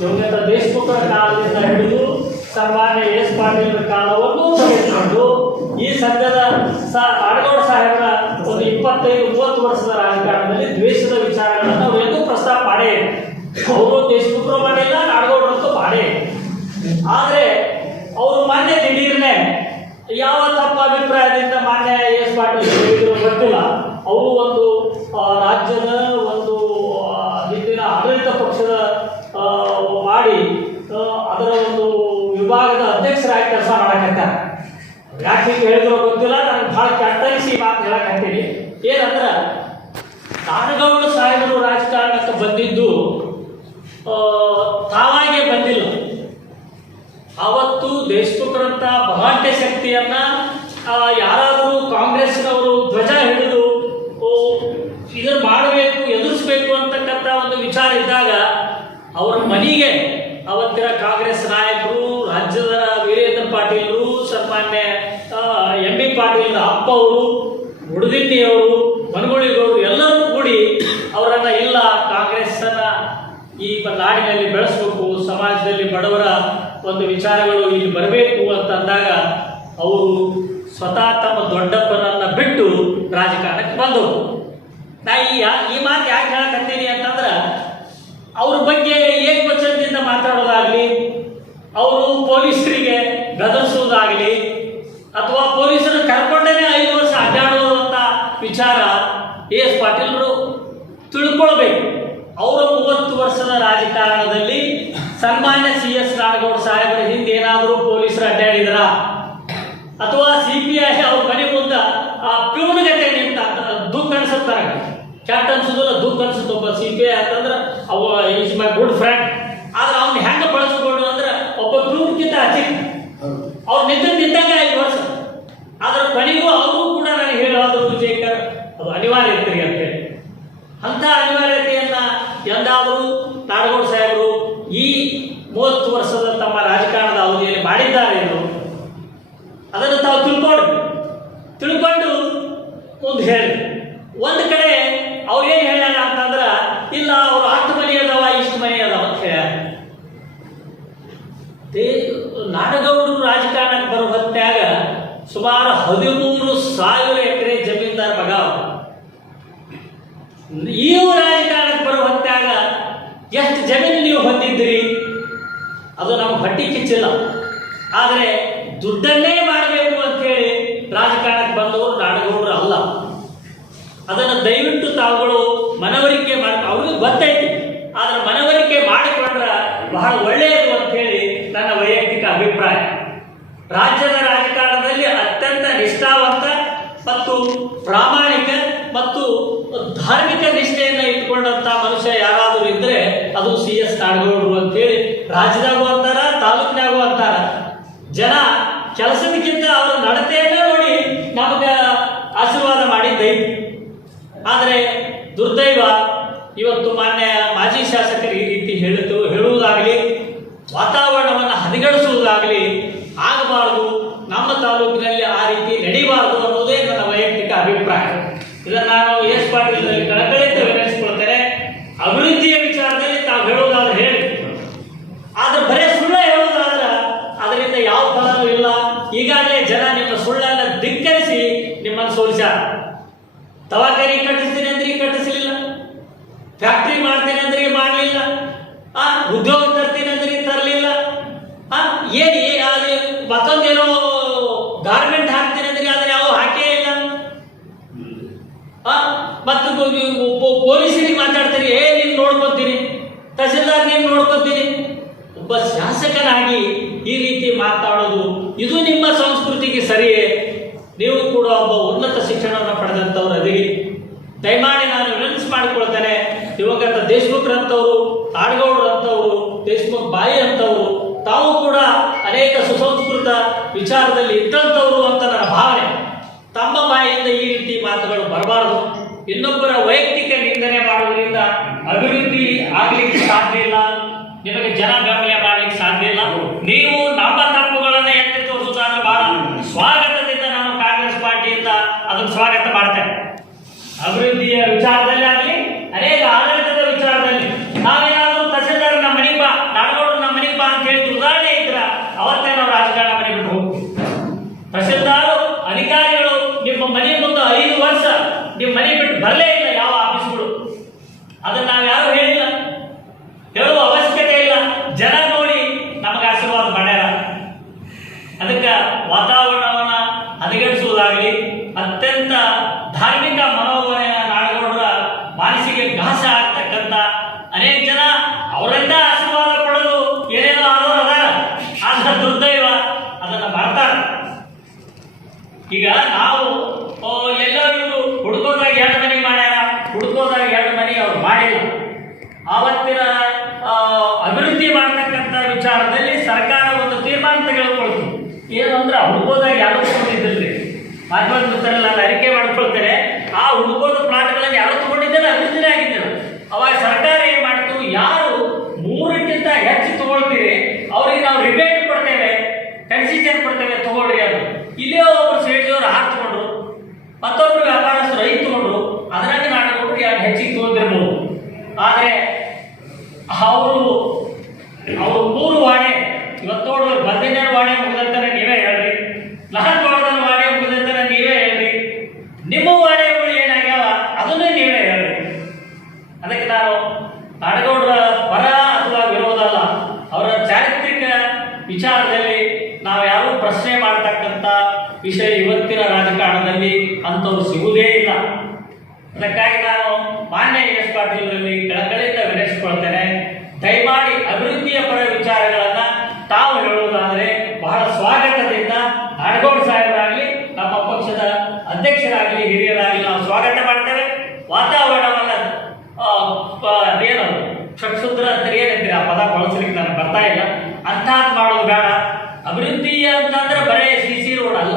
ಯೋಗೇಂದ್ರ ದೇಶಮುಖರ ಕಾಲದಿಂದ ಹಿಡಿದು ಸನ್ಮಾನ್ಯ ಎಸ್ ಪಾಟೀಲ್ ಕಾಲವನ್ನು ತೆಗೆದುಕೊಂಡು ಈ ಸಂಘದ ಸ ಆಡಗೌಡ ಸಾಹೇಬರ ಒಂದು ಇಪ್ಪತ್ತೈದು ಮೂವತ್ತು ವರ್ಷದ ರಾಜಕಾರಣದಲ್ಲಿ ದ್ವೇಷದ ವಿಚಾರಗಳನ್ನು ಅವರು ಎಂದೂ ಪ್ರಸ್ತಾಪ ಮಾಡೇ ಇಲ್ಲ. ಅವರು ದೇಶಮುಖರು ಮಾಡಿಲ್ಲ ನಾಡಗೌಡರಂತೂ ಮಾಡೇ ಇಲ್ಲ. ಆದರೆ ಅವರು ಮಾನ್ಯ ದಿಢೀರ್ನೆ ಯಾವ ತಪ್ಪ ಅಭಿಪ್ರಾಯದಿಂದ ಮಾನ್ಯ ಎಸ್ ಪಾಟೀಲ್ ಹೇಳಿದ್ರು ಗೊತ್ತಿಲ್ಲ. ಅವರು ಒಂದು ರಾಜ್ಯದ ಒಂದು ಹಿಂದಿನ ಆಡಳಿತ ಪಕ್ಷದ ಮಾಡಿ ಅದರ ಒಂದು ವಿಭಾಗದ ಅಧ್ಯಕ್ಷರಾಗಿ ಕೆಲಸ ಮಾಡಕತ್ತ ಯಾಕೆ ಹೀಗೆ ಹೇಳಿದ್ರು ಗೊತ್ತಿಲ್ಲ ನನಗೆ ಭಾಳ ಕೆಟ್ಟನಿಸಿ ಈ ಮಾತು ಹೇಳಕತ್ತೀನಿ ಏನಂದ್ರೆ ನಾಡಗೌಡ ಸಾಹೇಬರು ರಾಜಕಾರಣಕ್ಕೆ ಬಂದಿದ್ದು ಆ, ತಾವಾಗೇ ಬಂದಿಲ್ಲ ಅವತ್ತು ಬಹಾಟ್ಯ ಶಕ್ತಿಯನ್ನ ಯಾರಾದರೂ ಕಾಂಗ್ರೆಸ್ನವರು ಧ್ವಜ ಹಿಡಿದು ಇದನ್ನು ಮಾಡಬೇಕು, ಎದುರಿಸಬೇಕು ಅಂತಕ್ಕಂಥ ಒಂದು ವಿಚಾರ ಇದ್ದಾಗ, ಅವರ ಮನೆಗೆ ಅವತ್ತಿನ ಕಾಂಗ್ರೆಸ್ ನಾಯಕರು, ರಾಜ್ಯದ ವೀರೇಂದ್ರ ಪಾಟೀಲರು, ಸನ್ಮಾನ್ಯ ಎಂ ಬಿ ಪಾಟೀಲ್ ಅಪ್ಪ ಅವರು ಉಡುದಿನ್ನಿಯವರು, ಮನಗುಳಿಗವರು ಎಲ್ಲರೂ ಕೂಡಿ ಅವರನ್ನ ಇಲ್ಲ ಕಾಂಗ್ರೆಸ್ಸನ್ನ ಈ ನಾಡಿನಲ್ಲಿ ಬೆಳೆಸಬೇಕು, ಸಮಾಜದಲ್ಲಿ ಬಡವರ ಒಂದು ವಿಚಾರಗಳು ಇಲ್ಲಿ ಬರಬೇಕು ಅಂತ ಅಂದಾಗ ಅವರು ಸ್ವತಃ ತಮ್ಮ ದೊಡ್ಡಪ್ಪನನ್ನ ಬಿಟ್ಟು ರಾಜಕಾರಣಕ್ಕೆ ಬಂದವರು. ನಾ ಈ ಈ ಮಾತು ಯಾಕೆ ಹೇಳಕತ್ತೀನಿ ಅಂತಂದ್ರೆ, ಅವ್ರ ಬಗ್ಗೆ ಏಕವಚನದಿಂದ ಮಾತಾಡೋದಾಗ್ಲಿ, ಅವರು ಪೊಲೀಸರಿಗೆ ಬೆದರಿಸೋದಾಗಲಿ ಅಥವಾ ಪೊಲೀಸರು ಕರ್ಕೊಂಡೇನೆ ಐದು ವರ್ಷ ಅಡ್ಡಾಡೋದಂತ ವಿಚಾರ ಎ ಎಸ್ ಪಾಟೀಲ್ರು ತಿಳ್ಕೊಳ್ಬೇಕು. ಅವರ ಮೂವತ್ತು ವರ್ಷದ ರಾಜಕಾರಣದಲ್ಲಿ ಸನ್ಮಾನ್ಯ ಸಿ ಎಸ್ ನಾಡಗೌಡ ಸಾಹೇಬರ, ಹಿಂದೆ ಏನಾದರೂ ಪೊಲೀಸರು ಅಡ್ಡಾಡಿದ್ರ? ಅಥವಾ ಸಿ ಪಿ ಐ ಅವ್ರ ಮನೆ ಮುಂದೆ ಆ ಪ್ಯೂನ್ಗತೆ ನಿಂತ ದುಃಖ ಅನ್ಸುತ್ತಾರೆ ಕೆಟ್ಟ ಅನ್ಸುದಿಲ್ಲ, ದುಃಖ ಅನ್ಸುತ್ತೆ ಒಬ್ಬ ಸಿ ಪಿ ಐ ಅಂತಂದ್ರೆ ಅವ ಈಸ್ ಮೈ ಗುಡ್ ಫ್ರೆಂಡ್ ಆದ್ರೆ ಅವ್ನ ಹೆಂಗೆ ಬಳಸ್ಕೊಂಡು ಅಂದ್ರೆ ಒಬ್ಬ ಪ್ಯೂನ್ಗಿಂತ ಅತಿ ಅವ್ರು ನಿಂತ ನಿಂತಂಗೆ ಐದು ವರ್ಷ. ಆದ್ರೆ ಕೊನೆಗೂ ಅವರು ಕೂಡ ನನಗೆ ಹೇಳೋದು ವಿಜಯಕರ್, ಅದು ಅನಿವಾರ್ಯ ಅಂತ ಅಂತೇಳಿ ಅಂಥ ಅನಿವಾರ್ಯತೆಯನ್ನ ಎಂದಾದರೂ ನಾಡಗೌಡ ಸಾಹೇಬರು ಈ ಮೂವತ್ತು ವರ್ಷದ ತಮ್ಮ ರಾಜಕಾರಣದ ಅವಧಿಯಲ್ಲಿ ಮಾಡಿದ್ದಾರೆ ಎಂದು ಅದನ್ನು ತಾವು ತಿಳ್ಕೊಂಡು ತಿಳ್ಕೊಂಡು ಮುಂದೆ ಹೇಳಿ ಒಂದು ಕಡೆ ಅವ್ರು ಏನು ಹೇಳ್ಯಾರ ಅಂತಂದ್ರೆ ಇಲ್ಲ ಅವ್ರು ಹತ್ತು ಮನೆ ಅದಾವ ಇಷ್ಟು ಮನೆ ಅದಾವ ಅಂತ ಹೇಳ್ಯಾರ ದೇ ನಾಡಗೌಡರು ರಾಜಕಾರಣಕ್ಕೆ ಬರೋ ಹೊತ್ನ್ಯಾಗ ಸುಮಾರು ಹದಿಮೂರು ಸಾವಿರ ಎಕರೆ ಜಮೀನ್ದಾರ ಮಗ. ನೀವು ರಾಜಕಾರಣಕ್ಕೆ ಬರೋ ಹೊತ್ತಾಗ ಎಷ್ಟು ಜಮೀನು ನೀವು ಹೊಂದಿದ್ರಿ ಅದು ನಮ್ಗೆ ಹಟ್ಟಿ ಕಿಚ್ಚಿಲ್ಲ. ಆದರೆ ದುಡ್ಡನ್ನೇ ಮಾಡಬೇಕು ಅಂತೇಳಿ ರಾಜಕಾರಣಕ್ಕೆ ಬಂದವರು ನಾಡಗೌಡರು ಅಲ್ಲ. ಅದನ್ನು ದಯವಿಟ್ಟು ತಾವುಗಳು ಮನವರಿಕೆ ಮಾಡ, ಅವ್ರಿಗೆ ಗೊತ್ತೈತಿ. ಆದರೆ ಮನವರಿಕೆ ಮಾಡಿಕೊಂಡ್ರೆ ಬಹಳ ಒಳ್ಳೆಯದು ಅಂತ ಹೇಳಿ ನನ್ನ ವೈಯಕ್ತಿಕ ಅಭಿಪ್ರಾಯ. ರಾಜ್ಯದ ರಾಜಕಾರಣದಲ್ಲಿ ಧಾರ್ಮಿಕ ನಿಷ್ಠೆಯನ್ನ ಇಟ್ಕೊಂಡಂತ ಮನುಷ್ಯ ಯಾರಾದರೂ ಇದ್ರೆ ಅದು ಸಿ ಎಸ್ ನಾಡಗೌಡರು ಅಂತೇಳಿ ರಾಜ್ಯದಾಗೂ ಅಂತಾರ, ತಾಲೂಕಿನಾಗೂ ಅಂತಾರ. ಜನ ಕೆಲಸದಕ್ಕಿಂತ ಅವರ ನಡತೆಯನ್ನ ನೋಡಿ ನಮಗೆ ಆಶೀರ್ವಾದ ಮಾಡಿದ್ದೈತಿ ಆದರೆ ದುರ್ದೈವ ಇವತ್ತು ಮಾನ್ಯ ಮಾಜಿ ಶಾಸಕರು ಈ ರೀತಿ ಹೇಳುತ್ತು ಹೇಳುವುದಾಗಲಿ, ವಾತಾವರಣವನ್ನು ಹದಗೆಡಿಸುವುದಾಗಲಿ ಆಗಬಾರದು, ನಮ್ಮ ತಾಲೂಕಿನಲ್ಲಿ ಆ ರೀತಿ ನಡೀಬಾರದು ಅನ್ನೋದೇ ನನ್ನ ವೈಯಕ್ತಿಕ ಅಭಿಪ್ರಾಯ ಇದನ್ನು ನಾನು ಎಸ್ ಪಾಟೀಲ್ನಲ್ಲಿ ಕಳಕಳಿಯಿಂದ ವಿನಂತಿಸಿಕೊಳ್ತೇನೆ ಅಭಿವೃದ್ಧಿಯ ವಿಚಾರದಲ್ಲಿ ತಾವು ಹೇಳುವುದಾದ್ರೆ ಹೇಳಿ ಆದ್ರೆ ಬರೇ ಸುಳ್ಳು ಹೇಳುವುದಾದ್ರೆ ಅದರಿಂದ ಯಾವ ಫಲನೂ ಇಲ್ಲ ಈಗಾಗಲೇ ಜನ ನಿಮ್ಮ ಸುಳ್ಳನ್ನು ಧಿಕ್ಕರಿಸಿ ನಿಮ್ಮನ್ನು ಸೋಲಿಸ್ಯಾರ ದವಾಖಾನೆ ಕಟ್ಟಿಸ್ತೀನಿ ಅಂದ್ರೆ ಈಗ ಕಟ್ಟಿಸಲಿಲ್ಲ ಫ್ಯಾಕ್ಟ್ರಿ ಮಾಡ್ತೀನಿ ಅಂದ್ರೆ ಈಗ ಮಾಡಲಿಲ್ಲ ಆ ಉದ್ಯೋಗ ತರ್ತೀನಿ ಅಂದ್ರೆ ಈಗ ತರಲಿಲ್ಲ ಆ ಏನು ಅದು ಮತ್ತೊಂದೇನೋ ಗಾರ್ಮೆಂಟ್ ಹಾಕ್ತೀನಿ ಅಂದ್ರೆ ಅದನ್ನ ಯಾವ ಹಾಕೇ ಇಲ್ಲ ಆ ಮತ್ತು ಪೊಲೀಸರಿಗೆ ಮಾತಾಡ್ತೀರಿ ಏ ನೀನು ನೋಡ್ಕೊತೀನಿ ತಹಸೀಲ್ದಾರ್ ನೀನು ನೋಡ್ಕೊತೀನಿ ಒಬ್ಬ ಶಾಸಕನಾಗಿ ಈ ರೀತಿ ಮಾತಾಡೋದು ಇದು ನಿಮ್ಮ ಸಂಸ್ಕೃತಿಗೆ ಸರಿಯೇ ನೀವು ಕೂಡ ಒಬ್ಬ ಉನ್ನತ ಶಿಕ್ಷಣವನ್ನು ಪಡೆದಂಥವ್ರು ಅದಿರಿ. ದಯಮಾಡಿ ನಾನು ವಿನಂತಿ ಮಾಡಿಕೊಳ್ತೇನೆ ದಿವಂಗತ ದೇಶಮುಖ್ರಂಥವ್ರು ನಾಡಗೌಡರಂಥವ್ರು ದೇಶಮುಖ್ ಬಾಯಿ ಅಂತವರು ತಾವು ಕೂಡ ಅನೇಕ ಸುಸಂಸ್ಕೃತ ವಿಚಾರದಲ್ಲಿ ಇದ್ದಂಥವ್ರು ಅಂತ ನನ್ನ ಭಾವನೆ. ತಮ್ಮ ಬಾಯಿಯಿಂದ ಈ ರೀತಿ ಮಾತುಗಳು ಬರಬಾರದು. ಇನ್ನೊಬ್ಬರ ವೈಯಕ್ತಿಕ ನಿಂದನೆ ಮಾಡುವುದರಿಂದ ಅಭಿವೃದ್ಧಿ ಆಗ್ಲಿಕ್ಕೆ ಸಾಧ್ಯ ಇಲ್ಲ ನಿಮಗೆ ಜನ ಬೆಂಬಲ ಮಾಡ್ಲಿಕ್ಕೆ ಸಾಧ್ಯ ಇಲ್ಲ ನೀವು ನಮ್ಮ ತಪ್ಪುಗಳನ್ನ ಎತ್ತಿ ತೋರಿಸುವುದಾದ್ರೆ ಬಹಳ ಸ್ವಾಗತದಿಂದ ನಾನು ಕಾಂಗ್ರೆಸ್ ಪಾರ್ಟಿಯಿಂದ ಅದನ್ನು ಸ್ವಾಗತ ಮಾಡ್ತೇನೆ ಅಭಿವೃದ್ಧಿಯ ವಿಚಾರದಲ್ಲಿ ಆಗಲಿ ಅನೇಕ ಆಡಳಿತದ ವಿಚಾರದಲ್ಲಿ ನಾವೇನಾದ್ರೂ ತಹಸೀಲ್ದಾರ್ ನಮ್ಮ ಮನೆಗೆ ಬಾ ನಾಡಗೌಡರು ನಮ್ಮ ಮನೆಗೆ ಬಾ ಅಂತ ಹೇಳಿದ್ರು ಉದಾಹರಣೆ ಇದ್ರ ಅವತ್ತೇ ನಾವು ರಾಜಕಾರಣ ಮನೆ ಬಿಟ್ಟು ಹೋಗ್ತೀವಿ ತಹಸೀಲ್ದಾರ್ ಅಧಿಕಾರಿಗಳು ನಿಮ್ಮ ಮನೆ ಮುಂದೆ ಐದು ವರ್ಷ ನಿಮ್ಮ ಮನೆ ಬಿಟ್ಟು ಬರಲೇ ಇಲ್ಲ ಯಾವ ಆಫೀಸ್ಗಳು ಅದನ್ನ ನಾವು ಯಾರು ಹೇಳಿಲ್ಲ ಹೇಳುವ ಅವಶ್ಯಕತೆ ಇಲ್ಲ ಜನ ನೋಡಿ ನಮಗೆ ಆಶೀರ್ವಾದ ಮಾಡ್ಯಾರ ಅದಕ್ಕೆ ವಾತಾವರಣವನ್ನ ಹದಗೆಡಿಸುವುದಾಗಲಿ ಅತ್ಯಂತ ಧಾರ್ಮಿಕ ಮನೋಭಾವನೆಯ ನಾಡಗೌಡರ ಮಾನಸಿಗೆ ಘಾಸ ಆಗ್ತಕ್ಕಂಥ ಅನೇಕ ಜನ ಅವರಿಂದ ಆಶೀರ್ವಾದ ಪಡೆದು ಏನೇನೋ ಆದವರು ಅದಾರ ಆದ್ರೆ ದುರ್ದೈವ ಅದನ್ನು ಮಾಡ್ತಾರೆ ಈಗ ನಾವು ಓ, ಎಲ್ಲೋ ಇವರು ಹುಡುಕೋದಾಗ ಎರಡು ಮನೆ ಮಾಡ್ಯಾರ ಹುಡುಕೋದಾಗ ಎರಡು ಮನೆ ಅವ್ರು ಮಾಡಿಲ್ಲ ಆವತ್ತಿನ ಆ, ಅಭಿವೃದ್ಧಿ ಮಾಡ್ತಕ್ಕಂಥ ವಿಚಾರದಲ್ಲಿ ಸರ್ಕಾರ ಒಂದು ತೀರ್ಮಾನ ತೆಗೆದುಕೊಳ್ತು ಏನು ಅಂದ್ರೆ ಹುಡುಕೋದಾಗ ಯಾರು ತಗೊಂಡಿದ್ದಿಲ್ರಿ ಮಾಧ್ಯಮದ ಮಿತ್ರರೆಲ್ಲ ನಾನು ಅರಿಕೆ ಮಾಡ್ಕೊಳ್ತೇನೆ ಆ ಪ್ಲಾಟ್ಗಳನ್ನು ಯಾರು ತಗೊಂಡಿದ್ದೇನೆ ಅಭಿವೃದ್ಧಿನೇ ಆಗಿದ್ದರು. ಅವಾಗ ಸರ್ಕಾರ ಏನ್ ಮಾಡ್ತು? ಯಾರು ಮೂರಕ್ಕಿಂತ ಹೆಚ್ಚು ತಗೊಳ್ತೀರಿ, ಅವ್ರಿಗೆ ನಾವು ರಿಬೇಟ್ ಕೊಡ್ತೇವೆ ಕನ್ಸಿಷನ್ ಕೊಡ್ತೇವೆ, ತಗೊಳ್ರಿ ಅದು. ಇಲ್ಲೇ ಒಬ್ಬರು ಸೇಡಿದವರು ಹಾಕಿ ತಗೊಂಡ್ರು. ಮತ್ತೊಬ್ರು ವ್ಯಾಪಾರಸ್ಥರು ಐದು ತಗೊಂಡ್ರು. ಅದರಲ್ಲಿ ನಾನು ಹೆಚ್ಚಿಗೆ ತಗೊಂಡಿರ್ಬೋದು ಆದರೆ, ಅವರು ಮೂರು ವಾಡೆ ಇವತ್ತು ನೋಡಿದ್ರೆ ಬಂದಿನ ವಾಡೆ ಮುಗಿದಂತಾನೆ ನೀವೇ ಹೇಳ್ರಿ ಲಹನ್ ವಾಡೆ ಮುಗಿದಂತಾನೆ ನೀವೇ ಹೇಳ್ರಿ ನಿಮ್ಮ ವಾಡೆಗಳು ಏನಾಗ್ಯಾವ ಅದನ್ನೇ ನೀವೇ ಹೇಳ್ರಿ ಅದಕ್ಕೆ ನಾನು ನಾಡಗೌಡರ ಪರ ಅಥವಾ ವಿರೋಧ ಅಲ್ಲ ಅವರ ಚಾರಿತ್ರಿಕ ವಿಚಾರದಲ್ಲಿ ನಾವು ಯಾರೂ ಪ್ರಶ್ನೆ ಮಾಡ್ತಕ್ಕಂಥ ಇವತ್ತಿನ ರಾಜಕಾರಣದಲ್ಲಿ ಅಂಥವ್ರು ಸಿಗುವುದೇ ಇಲ್ಲ. ಅದಕ್ಕಾಗಿ ನಾನು ಮಾನ್ಯ ಎಸ್ ಪಾಟೀಲರಲ್ಲಿ ಕಳಕಳಿಯಿಂದ ವಿನಂತಿಸಿಕೊಳ್ತೇನೆ, ದಯಮಾಡಿ ಅಭಿವೃದ್ಧಿಯ ಪರ ವಿಚಾರಗಳನ್ನ ತಾವು ಹೇಳುವುದಾದರೆ ಬಹಳ ಸ್ವಾಗತದಿಂದ ನಾಡಗೌಡ ಸಾಹೇಬರಾಗಲಿ, ನಮ್ಮ ಪಕ್ಷದ ಅಧ್ಯಕ್ಷರಾಗಲಿ, ಹಿರಿಯರಾಗಲಿ ನಾವು ಸ್ವಾಗತ ಮಾಡ್ತೇವೆ. ವಾತಾವರಣವನ್ನ ಏನು ಕ್ಷಕ್ಷುದ್ರ ಅಂತ ಏನಂತೀರಿ ಆ ಪದ ಬಳಸಲಿಕ್ಕೆ ನನಗೆ ಬರ್ತಾ ಇಲ್ಲ. ಅಂಥದ್ದು ಮಾಡೋದು ಬೇಡ. ಅಭಿವೃದ್ಧಿ ಅಂತಂದ್ರೆ ಬರೇ ಸಿ ಸಿ ರೋಡ್ ಅಲ್ಲ.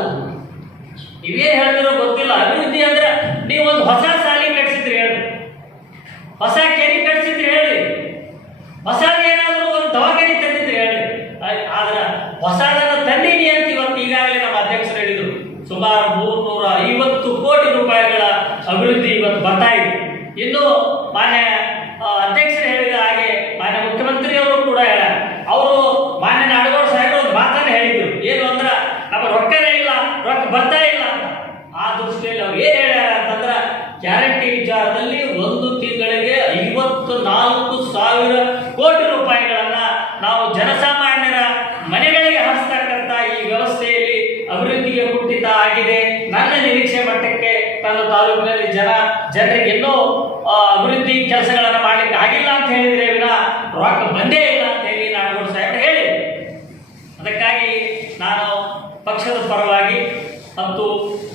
ನೀವೇನ್ ಹೇಳ್ತಿರೋ ಗೊತ್ತಿಲ್ಲ. ಅಭಿವೃದ್ಧಿ ಅಂದ್ರೆ ನೀವು ಒಂದು ಹೊಸ ಸಾಲಿ ಕಟ್ಸಿದ್ರಿ ಹೇಳಿ. ಹೊಸ ಕೆರೆ ಕಟ್ಸಿದ್ರಿ ಹೇಳಿ. ಹೊಸದೇನಾದ್ರೂ ಒಂದು ದವಾಖಾನೆ ತಂದಿದ್ರಿ ಹೇಳಿ. ಆದ್ರೆ ಹೊಸದನ್ನ ತಂದೀನಿ ಅಂತ ಇವತ್ತು ಈಗಾಗಲೇ ನಮ್ಮ ಅಧ್ಯಕ್ಷರು ಹೇಳಿದ್ರು. ಸುಮಾರು ಮೂರ್ನೂರ ಐವತ್ತು ಕೋಟಿ ರೂಪಾಯಿಗಳ ಅಭಿವೃದ್ಧಿ ಇವತ್ತು ಬರ್ತಾ ಇದೆ. ಇನ್ನು ಮಾನ್ಯ ಅಧ್ಯಕ್ಷರು ಹೇಳಿದ ನನ್ನ ತಾಲೂಕಿನಲ್ಲಿ ಜನ, ಜನರಿಗೆ ಇನ್ನೂ ಅಭಿವೃದ್ಧಿ ಕೆಲಸಗಳನ್ನು ಮಾಡ್ಲಿಕ್ಕೆ ಆಗಿಲ್ಲ ಅಂತ ಹೇಳಿದ್ರೆ ವಿನ ರೊಕ್ಕ ಬಂದೇ ಇಲ್ಲ ಅಂತ ಹೇಳಿ ನಾಡಗೌಡ ಸಾಹೇಬ್ ಹೇಳಿ. ಅದಕ್ಕಾಗಿ ನಾನು ಪಕ್ಷದ ಪರವಾಗಿ ಮತ್ತು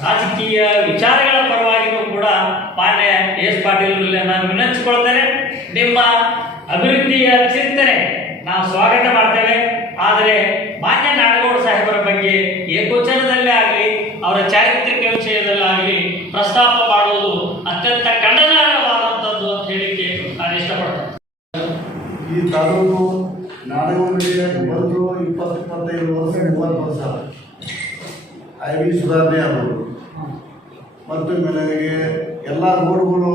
ರಾಜಕೀಯ ವಿಚಾರಗಳ ಪರವಾಗಿಯೂ ಕೂಡ ಮಾನ್ಯ ಎಸ್ ಪಾಟೀಲ್ ನಾನು ವಿನಂತಿಸಿಕೊಳ್ತೇನೆ. ನಿಮ್ಮ ಅಭಿವೃದ್ಧಿಯ ಚಿಂತನೆ ನಾವು ಸ್ವಾಗತ ಮಾಡ್ತೇವೆ. ಆದರೆ ಮಾನ್ಯ ನಾಡಗೌಡ ಸಾಹೇಬರ ಬಗ್ಗೆ ಏಕೋಚನದಲ್ಲೇ ಆಗಲಿ, ಅವರ ವಿಷಯದಲ್ಲಾಗಲಿ ಪ್ರಸ್ತಾಪ ಮಾಡುವುದು ಅತ್ಯಂತ ಖಂಡನಾರ್ಹವಾದಂಥದ್ದು ಅಂತ ಹೇಳಿಕೆ ನಾನು ಇಷ್ಟಪಡ್ತೇನೆ. ಈ ತಾಲೂಕು ನಾಡಗೌಡರಿಗೆ ಬಂದು ಇಪ್ಪತ್ತು ಇಪ್ಪತ್ತೈದು ವರ್ಷ, ಮೂವತ್ತು ವರ್ಷ. ಐ ವಿ ಸುಧಾರಣೆ ಆದವು ಮತ್ತು ನನಗೆ ಎಲ್ಲ ರೋಡ್ಗಳು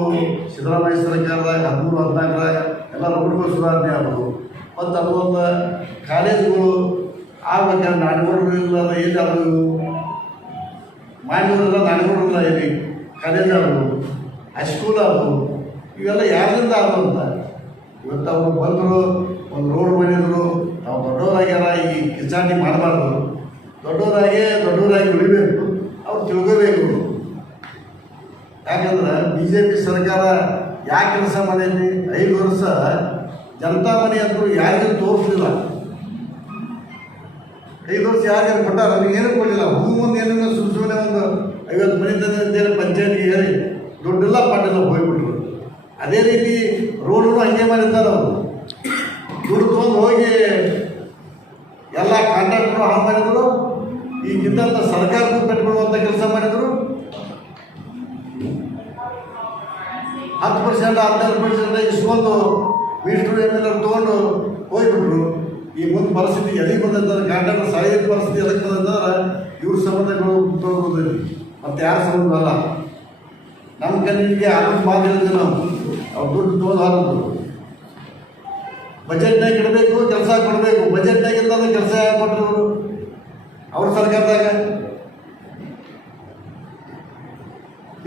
ಸಿದ್ದರಾಮಯ್ಯ ಸರ್ಕಾರದಾಗ ಹದಿಮೂರು ಹದಿನಾಲ್ಕರಾಗ ಎಲ್ಲ ರೋಡ್ಗಳು ಸುಧಾರಣೆ ಆದವು ಮತ್ತು ಅದೊಂದು ಕಾಲೇಜುಗಳು ಆಗ್ಬೇಕಾದ್ರೆ ನಾಡಗೌಡರು ಇಲ್ಲದ ಆದವು ಮಾನ್ಯವರೆಲ್ಲ ನಾಡಗೌಡರಲ್ಲ ಇಲ್ಲಿ ಕಾಲೇಜ್ ಆದವು ಹೈಸ್ಕೂಲ್ ಆದವು ಇವೆಲ್ಲ ಯಾರಿಂದ ಆದವು ಅಂತ? ಇವತ್ತು ಅವರು ಬಂದರು, ಒಂದು ರೋಡ್ ಮಾಡಿದ್ರು ನಾವು ದೊಡ್ಡವರಾಗ್ಯಾರ, ಈ ಕಿಚಾಟಿ ಮಾಡಬಾರ್ದು. ದೊಡ್ಡವರಾಗಿ ದೊಡ್ಡವರಾಗಿ ಉಳಿಬೇಕು, ಅವ್ರು ತಿಳ್ಕೋಬೇಕು. ಯಾಕಂದ್ರೆ ಬಿ ಜೆ ಪಿ ಸರ್ಕಾರ ಯಾಕೆ ಕೆಲಸ ಮಾಡೈತಿ? ಐದು ವರ್ಷ ಜನತಾ ಮನೆ ಅಂತೂ ಯಾರಿಗೂ ತೋರಿಸಲಿಲ್ಲ. ಐದು ವರ್ಷ ಯಾರಿಗಾರು ಕೊಟ್ಟಾರ? ಅವ್ರಿಗೆ ಏನೂ ಕೊಡಲಿಲ್ಲ. ಹೂ ಮುಂದೆ ಸುಮ್ಮನೆ ಸುಮ್ಮನೆ ಒಂದು ಐವತ್ತು ಮನೆ ತಂದೆ ಪಂಚಾಯಿತಿ ಪಂಚಾಯತ್ಗೆ ಹೇಳಿ ದುಡ್ಡೆಲ್ಲ ಪಾಟೆಲ್ಲ ಹೋಗ್ಬಿಟ್ರು. ಅದೇ ರೀತಿ ರೋಡನ್ನು ಹಂಗೆ ಮಾಡಿದ್ದಾರೆ ಅವರು. ದುಡ್ಡು ತೊಗೊಂಡು ಹೋಗಿ ಎಲ್ಲ ಕಾಂಟ್ರಾಕ್ಟ್ರು ಹಾಳು ಮಾಡಿದರು. ಈಗಿದ್ದಂಥ ಸರ್ಕಾರಕ್ಕೂ ಪೆಟ್ಕೊಳ್ಳುವಂಥ ಕೆಲಸ ಮಾಡಿದರು. ಹತ್ತು ಪರ್ಸೆಂಟ್, ಹದಿನೈದು ಪರ್ಸೆಂಟ್ ಇಸ್ಕೊಂಡು ಮೀಟ್ರು ಎಂ ಎಲ್ ತೊಗೊಂಡು ಹೋಗ್ಬಿಟ್ರು. ಈ ಮುಂದೆ ಪರಿಸ್ಥಿತಿ ಎಲ್ಲಿಗೆ ಬಂದಂತಂದ್ರೆ, ಕಾಂಟ್ರಾಕ್ಟರ್ ಸಾಯೋದ ಪರಿಸ್ಥಿತಿ ಎದಕ್ಕೆ ಬಂದಂತಂದ್ರೆ, ಇವ್ರ ಸಂಬಂಧಗಳು ತೊಗೊಂಡು ಮತ್ತೆ ಯಾರು ಸಂಬಂಧ ಅಲ್ಲ ನಮ್ಮ ಕಣ್ಣಿಗೆ ಆರೋಗ್ಯ ಮಾಡಿರೋದು ನಾವು. ಅವ್ರು ದುಡ್ಡು ತೋದು ಹಾರದ್ದು ಬಜೆಟ್ನಾಗ ಇಡಬೇಕು, ಕೆಲಸ ಕೊಡಬೇಕು. ಬಜೆಟ್ನಾಗ ಇಲ್ಲದ ಕೆಲಸ ಕೊಟ್ಟರು ಅವರು ಅವ್ರ ಸರ್ಕಾರದಾಗ?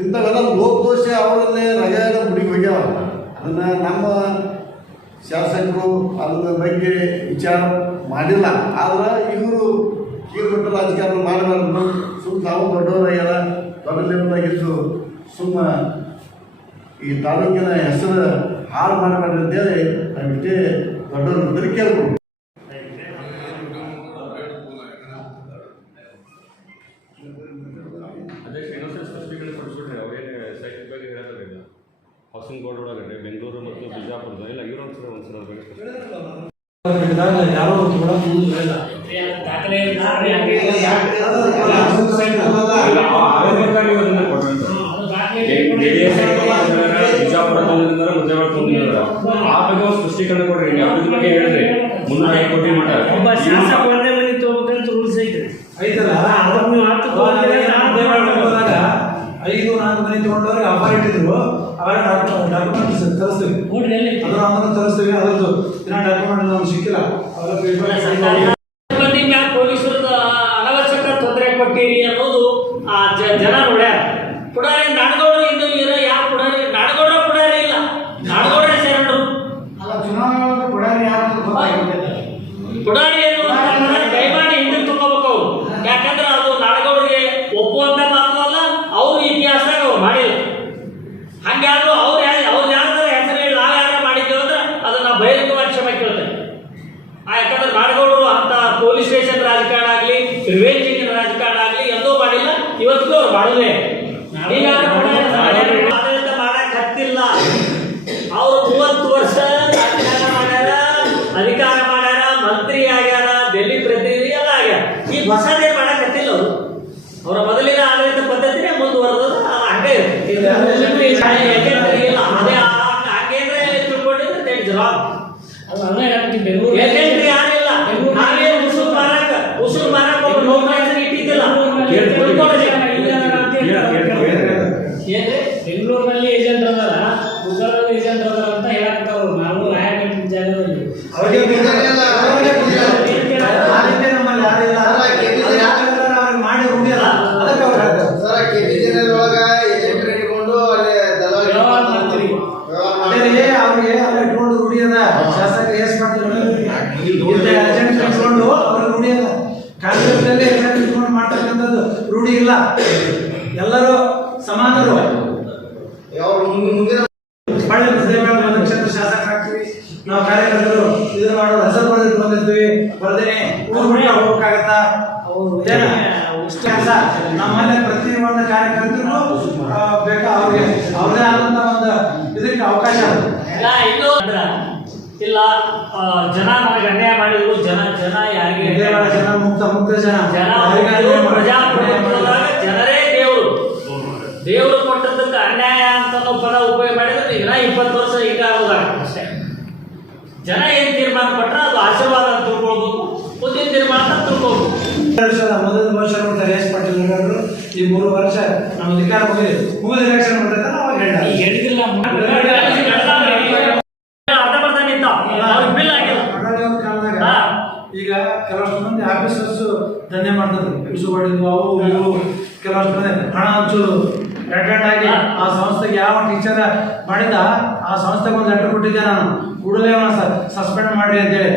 ಇಂಥವೆಲ್ಲ ಲೋಕದೋಷ ಅವರಲ್ಲೇ ರಜೆಯಾಗ ಗುಡಿಗೆ ಹೋಗ್ಯಾವ. ಅದನ್ನ ನಮ್ಮ ಶಾಸಕರು ಅದ್ರ ಬಗ್ಗೆ ವಿಚಾರ ಮಾಡಿಲ್ಲ. ಆದ್ರೆ ಇವರು ಕೀಳ್ಮಟ್ಟ ರಾಜಕಾರಣ ಮಾಡಬಾರ್ದು. ಸುಮ್ಮನೆ ತಾವು ದೊಡ್ಡವರಾಗ್ಯಾರ ದೊಡ್ಡದಾಗಿದ್ದು ಸುಮ್ಮ ಈ ತಾಲೂಕಿನ ಹೆಸರು ಹಾಳು ಮಾಡಬಾರ್ದು ಅಂತೇಳಿ ಹೇಳಿ ದೊಡ್ಡವ್ರ ಬರೀ ಕೇಳ್ಬೋದು ಅದೇ ಇನ್ನೊಂದ್ಸಲ ಸ್ಪೆಸಿಫಿಕಲಿ ಕೊಡಿಸ್ಬಿಟ್ರೆ ಅವ್ರೇನು ಸೈಟ್ ಬಗ್ಗೆ ಹೇಳೋದಿಲ್ಲ ಹೌಸಿಂಗ್ ಬೋರ್ಡ್ ಒಳಗಡೆ ಬೆಂಗಳೂರು ಮತ್ತು ಬಿಜಾಪುರದ ಇಲ್ಲ ಯಾರೋ ಆ ಬಗ್ಗೆ ಸ್ಪಷ್ಟೀಕರಣ ಕೊಡ್ರಿ ನೀವು ಅದ್ರ ಬಗ್ಗೆ ಕೋಟಿ ಮನೆ ತಗೋಬೇಕಂತ ರೂಲ್ಸ್ ಐತಿ ಐತಲ್ಲ ಅದನ್ನ ನೀವು ಐದು ನಾಲ್ಕು ಮನೆ ತಗೊಂಡವ್ರಿಗೆ ಆಫರ್ ಇಟ್ಟಿದ್ರು ಅವಾಗ ಡಾಕ್ಯುಮೆಂಟ್ಸ್ ತರಿಸ್ತೀವಿ ಅದರ ಅದನ್ನು ತರಿಸ್ತೀವಿ ಅದರದ್ದು ಡಾಕ್ಯುಮೆಂಟ್ ನಮ್ಗೆ ಸಿಕ್ಕಿಲ್ಲ ಅವರ ಪೇಪರ್ ಬೆಂಗಳೂರಿನಲ್ಲಿ ಏಜೆಂಟ್ ಅದಾರ ಗುಜರಾತ್ ಏಜೆಂಟ್ ಅದಾರ ಅಂತ ಹೇಳಕ್ತಾರ ನಾವು ರಾಯಗಢ ಜಾಗದಲ್ಲಿ ಅವ್ರಿಗೆ ನಮ್ಮಲ್ಲಿ ಯಾರಿಲ್ಲ ಊರು ಬಿಟ್ಟು ಹೋಗ್ಬೇಕಾಗತ್ತಾ ಹೌದು. ಏನ? ಇಷ್ಟ ಕೆಲಸ ನಮ್ಮಲ್ಲಿ ಪ್ರತಿ ಒಂದು ಕಾರ್ಯಕರ್ತರು ಆ, ಬೇಕಾ ಅವ್ರಿಗೆ ಅವ್ರದೇ ಆದಂತ ಒಂದು ಇದಕ್ಕೆ ಅವಕಾಶ ಇದೆ. ಇಲ್ಲ ಇದು ಅಂದ್ರ ಇಲ್ಲ ಜನ ನನಗೆ ಅನ್ಯಾಯ ಮಾಡಿದ್ರು ಜನ ಜನ ಯಾರಿಗೆ ಜನ ಮುಕ್ತ ಮುಕ್ತ ಜನ. ಜನ ಪ್ರಜಾಪ್ರಭುತ್ವದಾಗ ಜನರೇ ದೇವರು. ದೇವರು ಕೊಟ್ಟದಕ್ಕೆ ಅನ್ಯಾಯ ಅಂತ ಪದ ಉಪಯೋಗ ಮಾಡಿದ್ರೆ ಇನ್ನ ಇಪ್ಪತ್ತು ವರ್ಷ ಈಗ ಅಷ್ಟೇ. ಜನ ಏನ್ ತೀರ್ಮಾನ ಕೊಟ್ರೆ ಅದು ಆಶೀರ್ವಾದ ತಿಳ್ಕೊಳ್ಬೇಕು. ಮುಂದಿನ ತೀರ್ಮಾನ ಅಂತ ತಿಳ್ಕೊಬೇಕು ವರ್ಷದ ಮೊದಲ ವರ್ಷ ರೇಸ್ ಪಟ್ಟಿಲ್ಲ ಪಾಟೀಲ್ ಈ ಮೂರು ವರ್ಷ ನಮ್ಮ ಅಧಿಕಾರ ಮುಗಿದು ಮುಗಿದ ಎಲೆಕ್ಷನ್ ಬರ್ತೈತೆ ಅವಾಗ ಹೇಳ ಈಗ ಹೇಳಿದಿಲ್ಲ ಅರ್ಧ ಬರ್ಧ ನಿಂತ ಅವ್ರಿಗೆ ಬಿಲ್ ಆಗಿಲ್ಲ ಆಡಳಿತದ ಕಾಲದಾಗ ಹಾ. ಈಗ ಕೆಲವಷ್ಟು ಮಂದಿ ಆಫೀಸರ್ಸ್ ದಂಧೆ ಮಾಡ್ತಾರೆ. ಅವು ಇವು ಕೆಲವಷ್ಟು ಮಂದಿ ಹಣ ಹಂಚೋದು ರೆಡ್ ಆಗಿ ಆ ಸಂಸ್ಥೆಗೆ ಯಾವ ಟೀಚರ್ ಮಾಡಿದ ಆ ಸಂಸ್ಥೆಗೆ ಒಂದು ಲೆಟರ್ ಕೊಟ್ಟಿದ್ದೆ ನಾನು. ಕೂಡಲೇ ಅವನ ಸಸ್ಪೆಂಡ್ ಮಾಡಿ ಅಂತೇಳಿ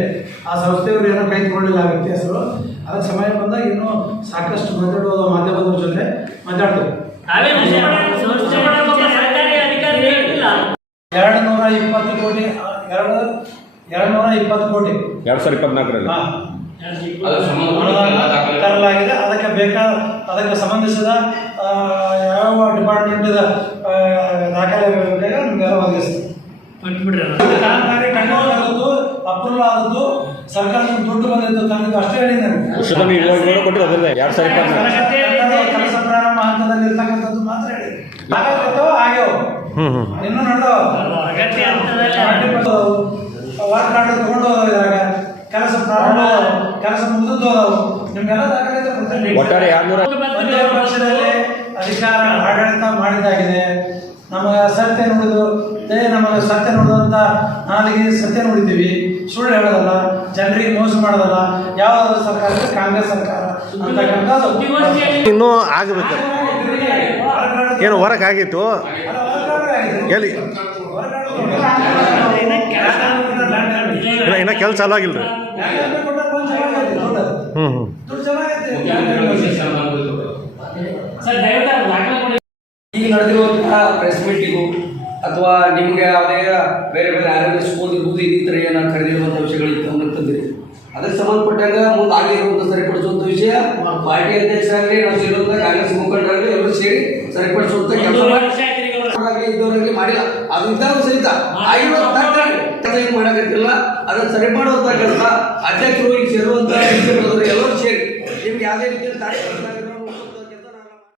ಆ ಸಂಸ್ಥೆಯವರು ಏನೋ ಕೈ ತಗೊಂಡಿಲ್ಲ ಆ ವ್ಯಕ್ತಿ ಹೆಸರು. ಅದಕ್ಕೆ ಸಮಯ ಬಂದಾಗ ಇನ್ನೂ ಸಾಕಷ್ಟು ಮಾತಾಡುವ ಮಾಧ್ಯಮದ ಜೊತೆ ಮಾತಾಡ್ತೇವೆ. ಎರಡು ನೂರ ಇಪ್ಪತ್ತು ಕೋಟಿ ಎರಡು ಎರಡು ನೂರ ಇಪ್ಪತ್ತು ಕೋಟಿ. ಎರಡು ಸಾವಿರದ ಇಪ್ಪತ್ನಾಲ್ಕರಲ್ಲಿ. ತರಲಾಗಿದೆ ಅದಕ್ಕೆ ಬೇಕಾದ ಅದಕ್ಕೆ ಸಂಬಂಧಿಸಿದ ಆ, ಯಾವ ಡಿಪಾರ್ಟ್ಮೆಂಟ್ ದಾಖಲೆ ಆದದ್ದು ಅಪ್ರೂವಲ್ ಆದದ್ದು ಸರ್ಕಾರದಿಂದ ದುಡ್ಡು ಬಂದಿದ್ದು ತಂದಿದ್ದು ಅಷ್ಟೇ ಹೇಳಿ ಕೆಲಸ ಪ್ರಾರಂಭ ಹಂತದಲ್ಲಿ ಇರ್ತಕ್ಕಂಥದ್ದು ಮಾತ್ರ ಹೇಳಿ ಆಗ್ಯಾವ ಇನ್ನೂ ಹಂತದಲ್ಲಿ ವರ್ಕ್ ಆರ್ಡರ್ ತಗೊಂಡು ಇದ್ರಾಗ ಕೆಲಸ ಪ್ರಾರಂಭ ಕೆಲಸ ಮುಗಿದು ನಿಮ್ಗೆಲ್ಲ ದಾಖಲೆ ಒಟ್ಟಾರೆ ವರ್ಷದಲ್ಲಿ ಅಧಿಕಾರ ಆಡಳಿತ ಮಾಡಿದಾಗಿದೆ ನಮಗೆ ಸತ್ಯ ನುಡಿದು ಏ ನಮಗೆ ಸತ್ಯ ನುಡಿದಂತ ನಾಲಿಗೆ ಸತ್ಯ ನುಡಿತೀವಿ. ಸುಳ್ಳು ಹೇಳೋದಲ್ಲ ಜನರಿಗೆ ಮೋಸ ಮಾಡೋದಲ್ಲ ಯಾವ ಸರ್ಕಾರ ಕಾಂಗ್ರೆಸ್ ಸರ್ಕಾರ ಇನ್ನೂ ಆಗಬೇಕು. ಏನು ಹೊರಕಾಗಿತ್ತು ಆಗಿತ್ತು ಎಲ್ಲಿ ಇನ್ನ ಇನ್ನೂ ಕೆಲಸ ಚಾಲು ಆಗಿಲ್ಲ ರೀ ಹ್ಞೂ ಹ್ಞೂ ಸರ್ ದಯವಿಟ್ಟು ಅದು ಈಗ ನಡೆದಿರುವಂತಹ ಪ್ರೆಸ್ ಮೀಟಿಗೂ ಅಥವಾ ನಿಮಗೆ ಯಾವುದೇ ಬೇರೆ ಬೇರೆ ಆರೋಗ್ಯ ಸ್ಕೂಲ್ ಇರ್ಬೋದು ಇನ್ನಿತರ ಏನೋ ಕರೆದಿರುವಂಥ ವಿಷಯಗಳು ಗಮನಕ್ಕೆ ತಂದಿರಿ ಅದಕ್ಕೆ ಸಂಬಂಧಪಟ್ಟಾಗ ಮುಂದೆ ಆಗಿರುವಂಥ ಸರಿಪಡಿಸುವಂಥ ವಿಷಯ ಪಾರ್ಟಿ ಅಧ್ಯಕ್ಷರಾಗಲಿ ನಾವು ಸೇರುವಂಥ ಕಾಂಗ್ರೆಸ್ ಮುಖಂಡರಾಗಲಿ ಎಲ್ಲರೂ ಸೇರಿ ಸರಿಪಡಿಸುವಂಥ ಕೆಲಸ ಒಂದೂವರೆ ಇದ್ದವರಲ್ಲಿ ಮಾಡಿಲ್ಲ. ಅದು ಇದ್ದಾಗ ಸಹಿತ. ಏನ್ ಮಾಡಕತ್ತಿಲ್ಲ ಅದನ್ನ ಸರಿ ಮಾಡುವಂತ ಕೆಲಸ ಅಧ್ಯಕ್ಷರು ಈಗ ಸೇರುವಂತ ಎಲ್ಲರೂ ಸೇರಿ. ನಿಮ್ಗೆ ಯಾವುದೇ ರೀತಿಯ